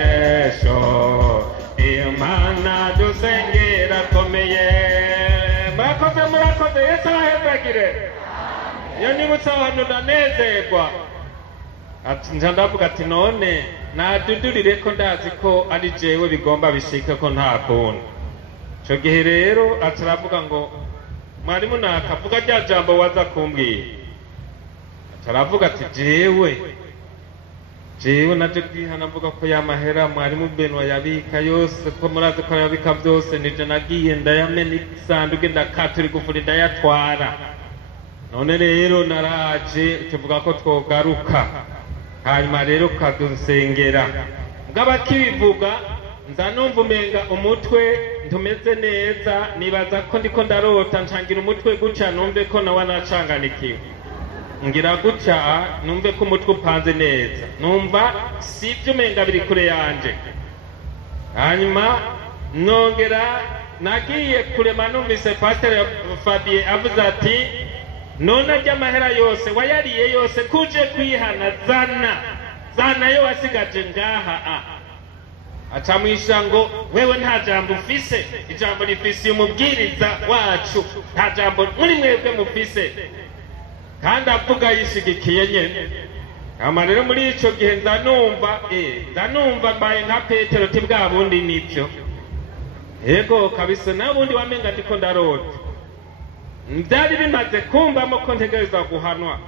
amasengesho. Imana dusenga irakomeye. Murakoze Yesu ahezagire. Iyo nibutse abantu ndanezerwa. Nja ndavuga ati none nadudurire ko ndazi ko ari jewe bigomba bishike ko nta kundi. Ico gihe rero ataravuga ngo mwarimu nakavuga rya jambo waza kumbwira. Ataravuga ati jewe naje kwihana mvuga ko ya mahera mwarimu Benoi yabika yose, ko murazi ko yabika byose, nije nagiye ndayamena isanduke ndakatura igufuri ndayatwara. None rero naraje tuvuga ko twogaruka, hanyuma rero kadusengera. Mugabo akibivuga nza numva umenga umutwe ntumeze neza, nibaza ko ndiko ndarota, ncangira umutwe guca numve ko nawe nacanganikiwe. Ngira guca numve ko umutwe upanze neza, numva sivyo umenga biri kure yanje. Hanyuma nongera nagiye kurema, numvise pasiteri Fabien avuze ati none ajya amahera yose wayariye yose kuje kwihana zana yo wasigaje ngaha acamwisha ngo wewe nta jambo ufise, ijambo rifise umubwiriza wacu, nta jambo muri mwebwe mufise, kandi avuga yishigikiye nyene. Ama rero muri ico gihe ndanumva mbaye nka Petero ti bwa bundi nivyo, ego kabisa nabundi wamenga ndiko ndarota, byari bimaze kumbamo ko ntegerezwa guhanwa,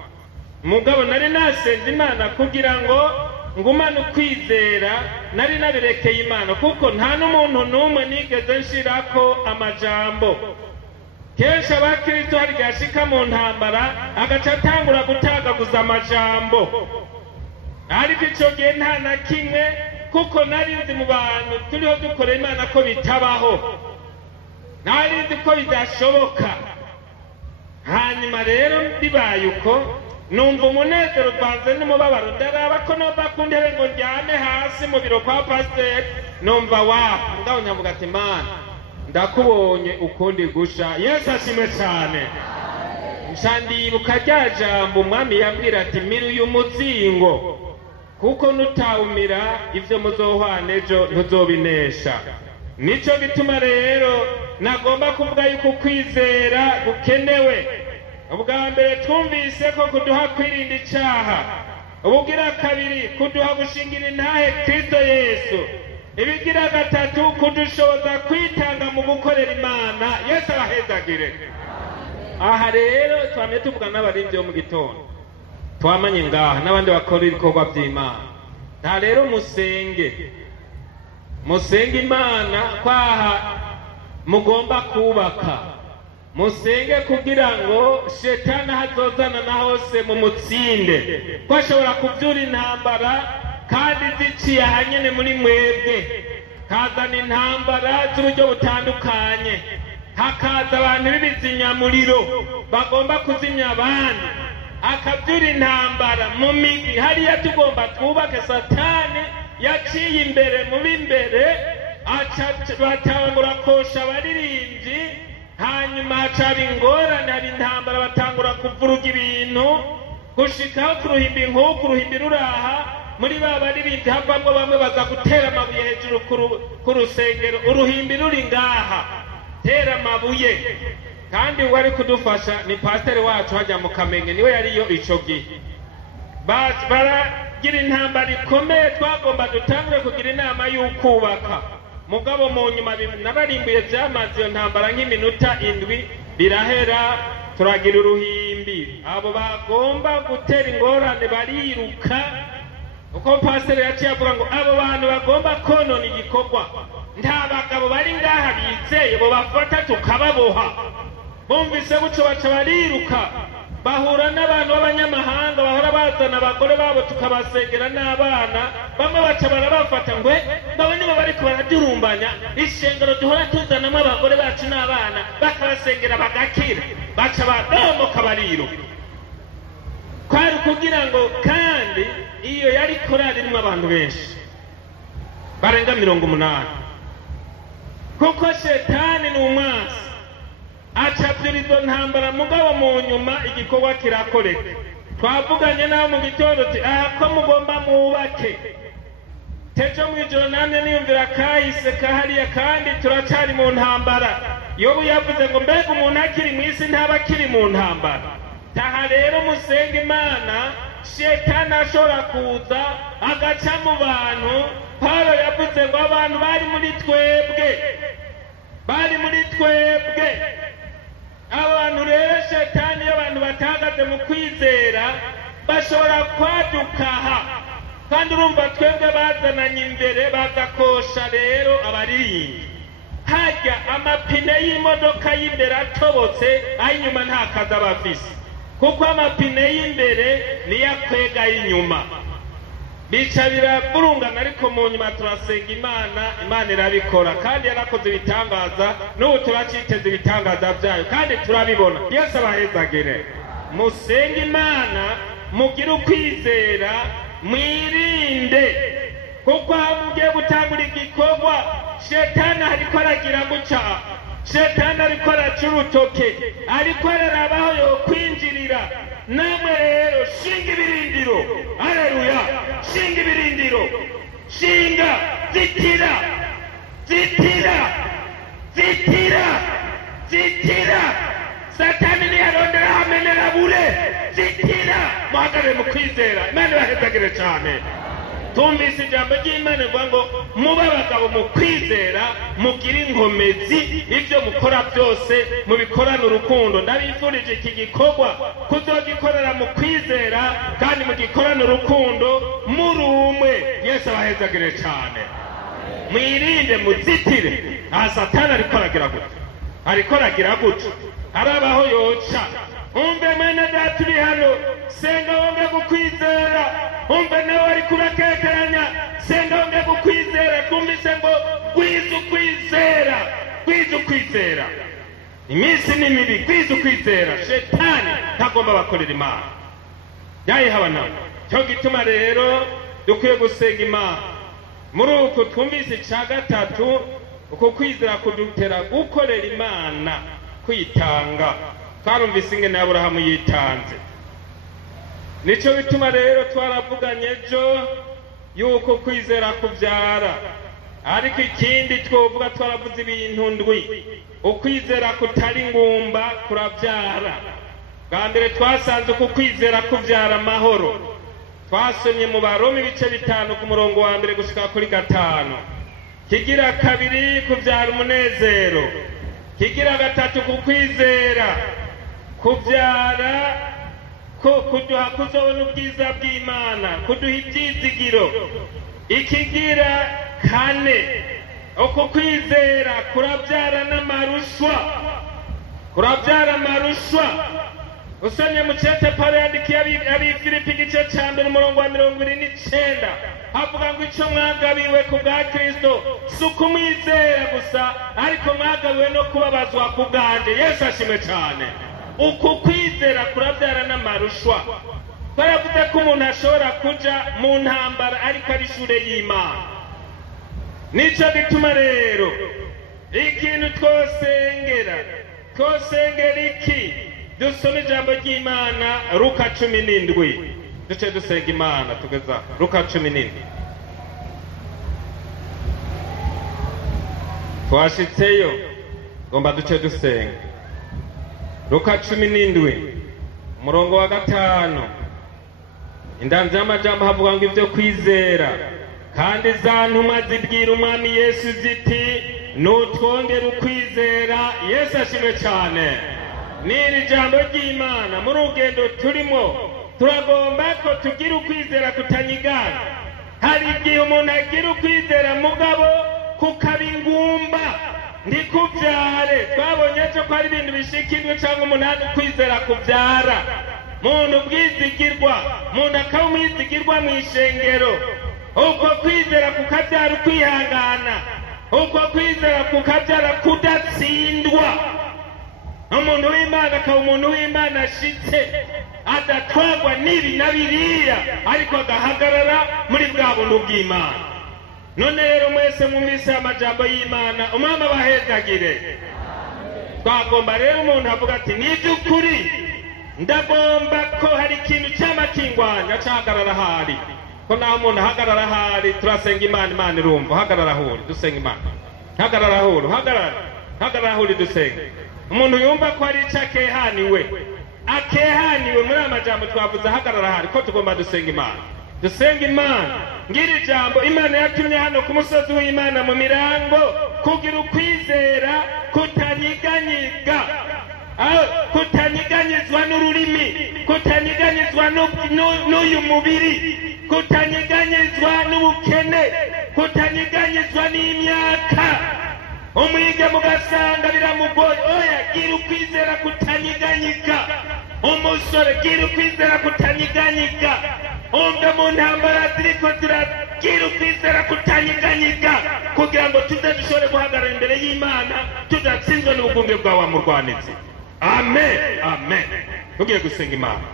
mugabo nari nasenze Imana kugira ngo ngumane ukwizera, nari nabirekeye Imana kuko nta n'umuntu n'umwe nigeze nshirako amajambo. Kenshi abakristo hari gashika mu ntambara agaca atangura gutagaguza amajambo, ariko ico gihe nta na kimwe, kuko nari nzi mu bantu turiho dukorera Imana ko bitabaho, nari nzi ko bidashoboka. Hanyuma rero bibaye uko numva umunezero uvanze n'umubabaro, ndaraba ko nova ku ntebe ngo njyame hasi mu biro kwa pasiteri, numva mugabo nyavuga ati Mana ndakubonye ukundi gusha. Yesu ashimwe cyane. Nshandibuka rya jambo umwami yambwira ati mira uyu muzingo, kuko nutawumira ivyo muzohwana ejo ntuzobinesha. Nico gituma rero nagomba kuvuga yuko kwizera gukenewe. Ubwa mbere twumvise ko kuduha kwirinda icaha, ubugira kabiri kuduha gushingira intahe Kristo Yesu, ibigira gatatu kudushoboza kwitanga mu gukorera Imana. Yesu abahezagire. Aha rero twamye tuvuga n'abarinzi bo mu gitondo, twamanye ngaha n'abandi bakora ibikorwa by'Imana. Nta rero musenge Imana kwaha mugomba kubaka, musenge kugira ngo shetani hazozana na hose mu mutsinde, ko ashobora kubyura intambara kandi ziciye ahanyene muri mwebwe, kazana intambara z'uburyo butandukanye, hakaza abantu b'ibizinyamuriro bagomba kuzimya abandi, akabyura intambara mu migi. Hariya tugomba twubake, satani yaciye imbere mu b'imbere, batangura kosha abaririmbyi, hanyuma hacaba ingorane, hari intambara, batangura kuvuruga ibintu gushikaho ku ruhimbi nk'uku, uruhimbi ruraha muri ba baririmbyi havamwo bamwe baza gutera amabuye hejuru ku rusengero, uruhimbi ruri ngaha, tera amabuye. Kandi uwo ari kudufasha ni pasiteri wacu hajya mu Kamenge, niwe yariyo ico gihe. Baragira intambara ikomeye, twagomba dutangure kugira inama y'ukubaka, mugabo mu nyuma nabarimbuye vyamaze iyo ntambara nk'iminota 7 birahera, turagira uruhimbi. Abo bagomba gutera ingorane bariruka, uko pasiteri yaciye avuga ngo abo bantu bagomba konona igikorwa, nta bagabo bari ngaha bizeye bo bafata tukababoha. Bumvise guco baca bariruka, bahura n'abantu b'abanyamahanga bahora bazana abagore babo tukabasengera n'abana, bamwe baca barabafata ngwe bawe nibo bariko baradurumbanya ishengero duhora tuzanamwo abagore bacu n'abana, bakabasengera bagakira, baca badomoka bariruka. Kwari kugira ngo, kandi iyo yari korali irimo abantu benshi barenga 80, kuko shetani ni umwasi acavyura izo ntambara, mugabo mu nyuma igikorwa kirakoreka. Twavuganye nabo mu gitondo ati ko mugomba mwubake. Tejo mwijoro namye niyumvira kahise kahariya, kandi turacari mu ntambara. Yobu yavuze ngo mbega umuntu akiri mw'isi ntaba akiri mu ntambara. Taha rero musenge Imana, shetani ashobora kuza agaca mu bantu. Paulo yavuze ngo abantu bari muri twebwe. Abantu rero shetani iyo abantu batagaze mu kwizera bashobora kwadukaha, kandi urumva twebwe bazananye imbere, bazakosha rero abaririmbi. Harya amapine y'imodoka y'imbere atobotse, ay'inyuma nta kazi aba afise, kuko amapine y'imbere niyo akwega ay'inyuma, bica biraburungana. Ariko mu nyuma turasenga Imana irabikora, kandi yarakoze ibitangaza, n'ubu turaciteze ibitangaza byayo, kandi turabibona. Yesu abahezagire. Musenge Imana, mugire ukwizera, mwirinde, kuko aho mugiye gutangura igikorwa shetani hariko aragira guca. shetani ariko araca urutoke, ariko ararabaho yokwinjirira. Namwe rero shinga ibirindiro, haleluya, shinga ibirindiro, shinga, zitira, zitira, zitira, zitira. Satani niyarondera amenera bure, zitira. Muhagarare mu kwizera, Imana ibahezagire cyane. Tumvise ijambo ry'Imana rivuga ngo mube abagabo mu kwizera, mugire inkomezi, ibyo mukora byose mubikorane urukundo. Ndabifurije iki gikorwa kuzogikorera mu kwizera kandi mugikorane urukundo muri umwe. Yesu abahezagire cyane. Mwirinde, muzitire. Satani ariko aragira gutya, ariko aragira gutya, arabaho yoca. Umve mwene data uri hano, senga wonge gukwizera. Umve nawe ariko urakekeranya, senga wonge gukwizera. Twumvise ngo bwiza ukwizera, bwiza ukwizera. Iminsi ni mibi, bwiza ukwizera. Shetani ntagomba bakorera Imana, yayihawe nawe. Cyo gituma rero dukwiye gusenga Imana. Muri uku twumvise icya gatatu, uko kwizera kudutera gukorera Imana, kwitanga. Twarumvise ingene Aburahamu yitanze. Nico bituma rero twaravuganye ejo yuko kwizera kubyara. Ariko ikindi twovuga, twaravuze ibintu ndwi. Ukwizera kutari ngumba kurabyara. Bwa mbere twasanze uko kwizera kubyara amahoro. Twasomye mu Baroma ibice 5 ku murongo wa mbere gushika kuri 5. Kigira kabiri kubyara umunezero. Kigira gatatu ku kwizera kubyara kuduha kuzobona ubwiza bw'Imana, kuduha ibyizigiro. Ikigira kane uko kwizera kurabyara n'amarushwa, kurabyara amarushwa. Usomye mu cete Pawulo yandikiye Abifilipi igice cya 1 umurongo wa 29 havuga ngo icyo mwagabiwe ku bwa Kristo si ukumwizera gusa, ariko mwagabiwe no kubabazwa ku bwanjye. Yesu ashimwe cyane. Uku kwizera kurabyara n'amarushwa. Twaravuze ko umuntu ashobora kuja mu ntambara ariko ari ishure y'Imana. Nico gituma rero ikintu twosengera iki? Dusome ijambo ry'Imana Luka 17. Duce dusenga Imana tugeza Luka 17. Twashitseyo ngomba duce dusenga. Luka 17 umurongo wa 5. Indanzi y'amajambo havuga ngo ibyo kwizera, kandi za ntumwa zibwira umwami Yesu ziti nutwongera ukwizera. Yesu ashimwe cyane. N'iri jambo ry'Imana mu rugendo turimo turagomba ko tugira ukwizera kutanyigana. Hari igihe umuntu agira ukwizera mugabo kukaba ingumba, ndikubyare. Twabonye ko hari ibintu bishikirwe cyangwa umunani kwizera kubyara. Muntu bwizigirwa, muntu akaba umwizigirwa mu ishengero. Uko kwizera kukabyara ukwihangana, uko kwizera kukabyara kudatsindwa. Umuntu w'Imana akaba umuntu w'Imana ashitse, adatwagwa n'ibi na biriya, ariko agahagarara muri bwa buntu bw'Imana. None rero mwese mwumvise amajambo y'Imana, umwami abahezagire. Twagomba rero umuntu avuga ati ni by'ukuri ndagomba ko hari ikintu cy'amakingwanya cyahagarara hari. Ko naho umuntu ahagarara hari turasenga Imana, Imana irumva. Hagarara huri dusenga Imana. Hagarara huri, hagarara huri dusenga. Umuntu yumva ko ari akehaniwe muri amajambo twavuze hagarara hari, ko tugomba dusenga Imana. Dusenga Imana. Ngiri jambo Imana yatumye hano ku musozi w'Imana mu mirango kugira ukwizera kutanyiganyiga, kutanyiganyizwa n'ururimi, kutanyiganyizwa n'uyu mubiri, kutanyiganyizwa n'ubukene, kutanyiganyizwa n'imyaka. Umwige mugasanga biramugoye. Oya, gira ukwizera kutanyiganyiga. Umusore, gira ukwizera kutanyiganyiga. Umve mu ntambara ziriko gira ukwizera kutanyiganyiga, kugira ngo tuze dushobore guhagarara imbere y'Imana tudatsinzwe n'ubugunge bwawe murwanizi. Amen, amen. Tugiye gusenga Imana.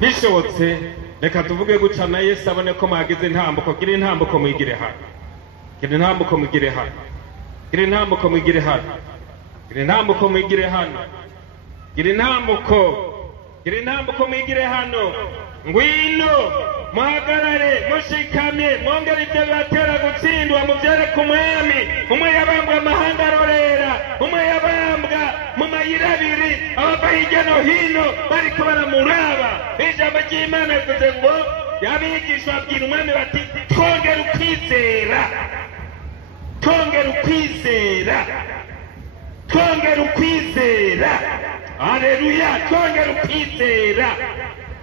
Bishobotse reka tuvuge guca na Yesu abone ko mwagize intambuko. Gira intambuko mwigire hano. Gira intambuko mwigire hano. gira intambuko mwigire hano, gira intambuko mwigire hano, gira intambuko, gira intambuko mwigire hano. Ngwino muhagarare mushikame mwongere ibyo bibatera gutsindwa mubyereke umwami. Umwe yabambwa amahanga arorera, umwe yabambwa mu mayira abiri, abava hirya no hino bariko baramuraba. Ijambo ry'Imana rivuze ngo abigisha babwira umwami bati twongere ukwizera, twongere ukwizera, twongere ukwizera. Haleluya, twongere ukwizera.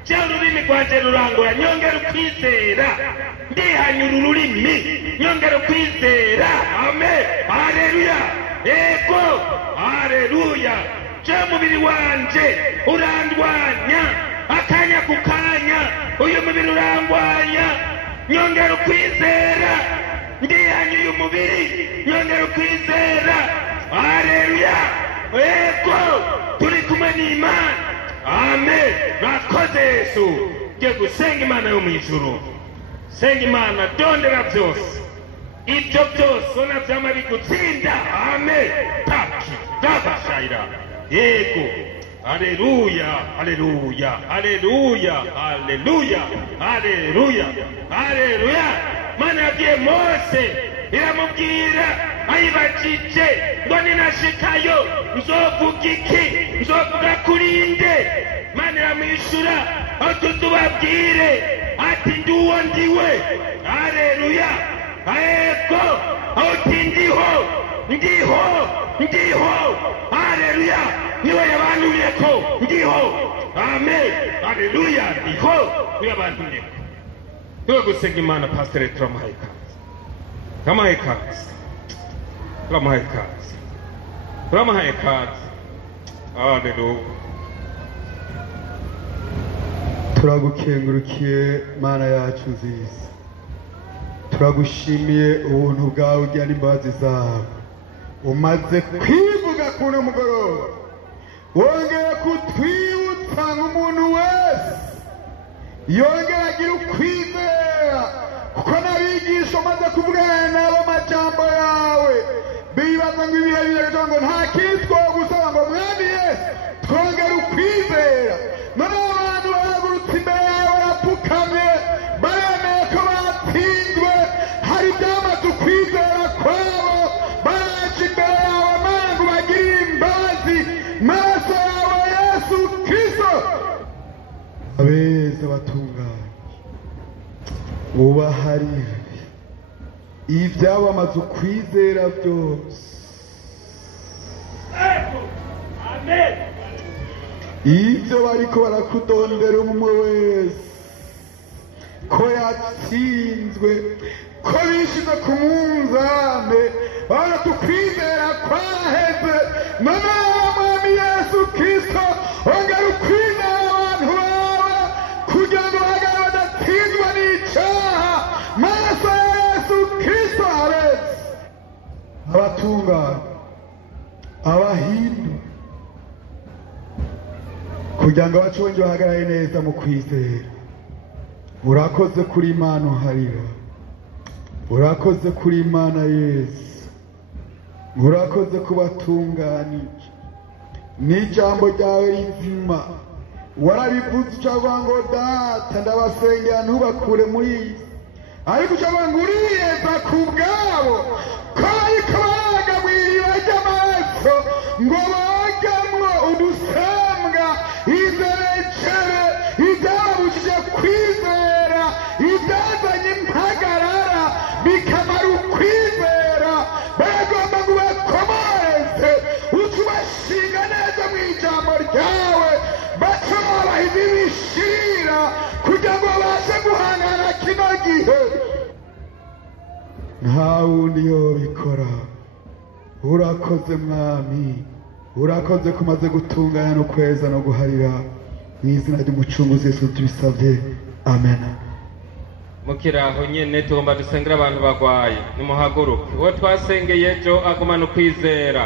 Cya ururimi rwanje rurangura, nyongera ukwizera. Ndihanyura ururimi, nyongera ukwizera. Amen, haleluya, ego, haleluya. Cya mubiri wanje urandwanya akanya ku kanya, uyu mubiri urangwanya, nyongera ukwizera. Ndihanyuye umubiri, nyongera ukwizera. Haleluya, ego, turi kumwe n'Imana. Amen. Murakoze Yesu. Ngiye gusenga Imana yo mu ijuru. Senga Imana dondera byose, ibyo byose ubona byama bigutsinda. Amen. Taki dabashayira, yego. Haleluya, haleluya, haleluya, haleluya, haleluya, haleluya. Mana yabwiye Mose, iramubwira ayibajije ngo ninashikayo nzovuga iki, nzovuga kuri nde? Mana iramwishura ati tubabwire ati ndi uwo ndiwe. Haleluya, ego, ati ndiho, ndiho, ndiho. Haleluya, niwe yabanuriye ko ndiho. Amen, haleluya, ndiho, niwe yabanuriye ko. Tuwe gusenga Imana. Pastor turamuhaye ikaze, turamuhaye ikaze, turamuhaye ikaze, turamuhaye ikaze. Haleluya. Turagukengurukiye Mana yacu nziza, turagushimiye ubuntu bwawe ujya n'imbabazi zawe. Umaze kwivuga kuno mugoroba, wongera kutwibutsa nk'umuntu wese yongera agira ukwizera, kuko n'abigisha umaze kuvugana nabo amajambo yawe bibaza ngo ibihe birejo ngo nta kindi twogusaba ngo mwami Yesu twongere ukwizera. None abantu bahagurutse imbere yawe barapfukamye baremeye ko batsinzwe, hari ibyamaze ukwizera kwabo, baraje imbere yawe Mana ngo bagirire imbabazi maraso yawe Yesu Kristo. Abeza batunganye ubaharire ibyabo bamaze ukwizera byose. Amen. Ibyo bariko barakudondera umwe wese ko yatsinzwe, ko bishize ku munzane, baratukwizera kwaheze. None mwami Yesu Kristo, ongera ukwizera abantu bawe kugira ngo bagare badatsinzwa n'icaha. Maraso ya Yesu Kristo aretse abatungane, abahindu, kugira ngo abacu bongere bahagarare neza mu kwizera. Urakoze kuri Imana uharira, urakoze kuri Imana Yesu, urakoze kubatunganije n'ijambo ryawe rizima. Warabivuze ucavuga ngo data ndabasengera ntubakure muri iyi, ariko ucavuga ngo uriyeza ku bwabo ko bariko baraga mw'iriba ry'amaraso ngo bogemwo udusembwa, izerekere ibyababujije kwizera, ibyazanye impagarara bikamara ukwizera. Baragomba ngo bakomoreze uca ubashinga neza mu ijambo ryawe, baca abahizi bishira kugira ngo babashe guhangana kino gihe. Nta wundi yobikora. Urakoze mwami, urakoze kumaze gutunganya no kweza no guharira. Mu izina ry'umucunguzi Yesu tubisabye, amen. Mukiraho nyene tugomba dusengera abantu bagwaye, nimuhaguruke. Uwo twasengeye ejo agumana ukwizera,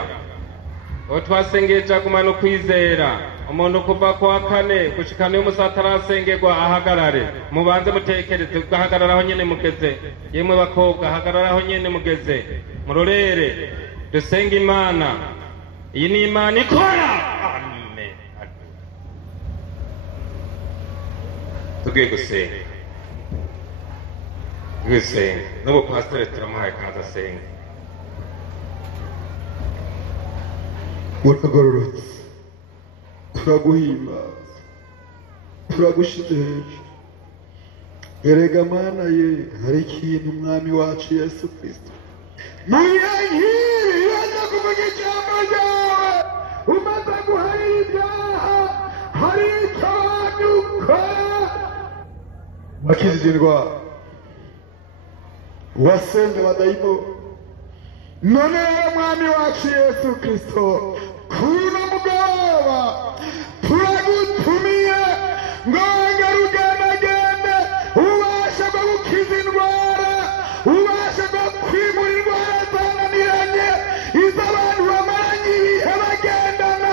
uwo twasengeye ejo agumana ukwizera. Umuntu kuva kwa kane gushikana y'umusa atarasengerwa ahagarare. Mubanze mutekereze, ugahagararaho nyene mugeze. Yemwe bakobwa hagararaho nyene mugeze, murorere dusenga Imana. Iyi ni Imana ikora. Amen. Tugiye gusenga. N'ubu pasiteri turamuhaye kaza asenga. uragororotse, turaguhimbaza, turagushize hejuru. Erega Mana ye, hari ikintu umwami wacu Yesu Kristo muyankiri yaje kuvuga ijambo ryawe, umaze guharira ibyaha, hari icyo wanyukora. Wakijije indwara, wasenze abadayimoni, none rero mwami wacu Yesu Kristo, kuno mugoroba turagutumiye ngo wongere ugendagende, ubashe bwo gukiza indwara, ubashe bwo kwimura indwara zananiranye, iz'abantu bamaranye ibihe bagendana,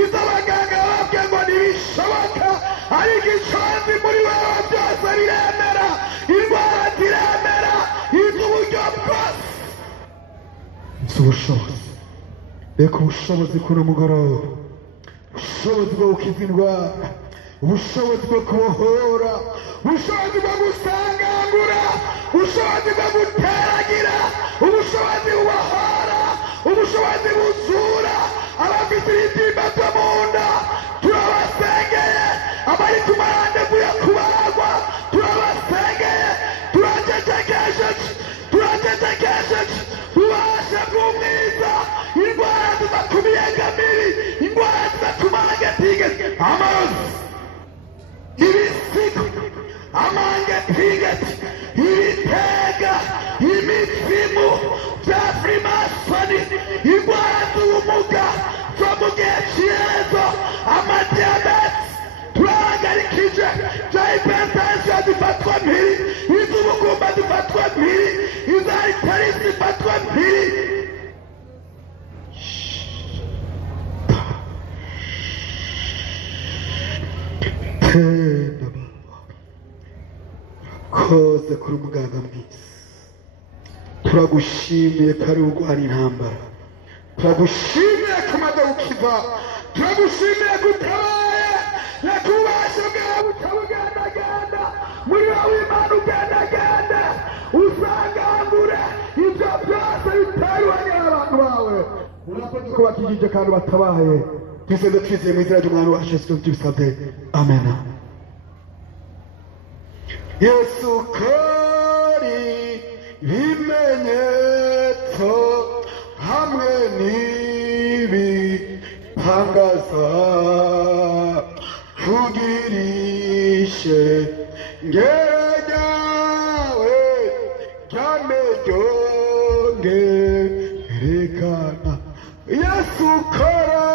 iz'abaganga bababwiye ngo ntibishoboka, ariko icozi muri wewe byose biremera, indwara ziremera, iz'uburyo bwose. Ubushobozi, reka ubushobozi kuno mugoroba, ubushobozi bwo gukiza indwara, ubushobozi bwo kubohora, ubushobozi bwo gusangangura, ubushobozi bwo guteragira, ubushobozi bubohora, ubushobozi buzura abafite ibibyimba byo mu nda, turabasengeye. Abari ku marandevu yo kubagwa, turabasengeye. Turategekeje ubashe bw'ubwiza, indwara zidakumiyegamiri, indwara zidakumangatigeze, amarozi, ibisigo, amangatigeze, ibitega, imizimu bya frimasoni, indwara z'ubumuga zo mu gihe cy'iherezo, amadiyabete, turahagarikije bya hiperitensiyo zifatwa mpiri, iz'ubugumba zifatwa mpiri, iz'aritari zifatwa mpiri. Tenda koze kuri umuganga mwiza, turagushimiye ko ari urwara intambara, turagushimiye ko umaze gukiza, turagushimiye ko utabaye, reka ububasha bwawe bukabugendagenda, muri wowe Imana ugendagende, usangangure ibyo byose biterwanye n'abantu bawe. Urakoze ko bakijije kandi batabaye. Twese twizeye mu izina ry'umwami wacu Yesu Kristo tubisabye, amen. Yesu kori ibimenyetso hamwe n'ibitangaza, vugirishe ngere ryawe ryame ryongerekana. Yesu kora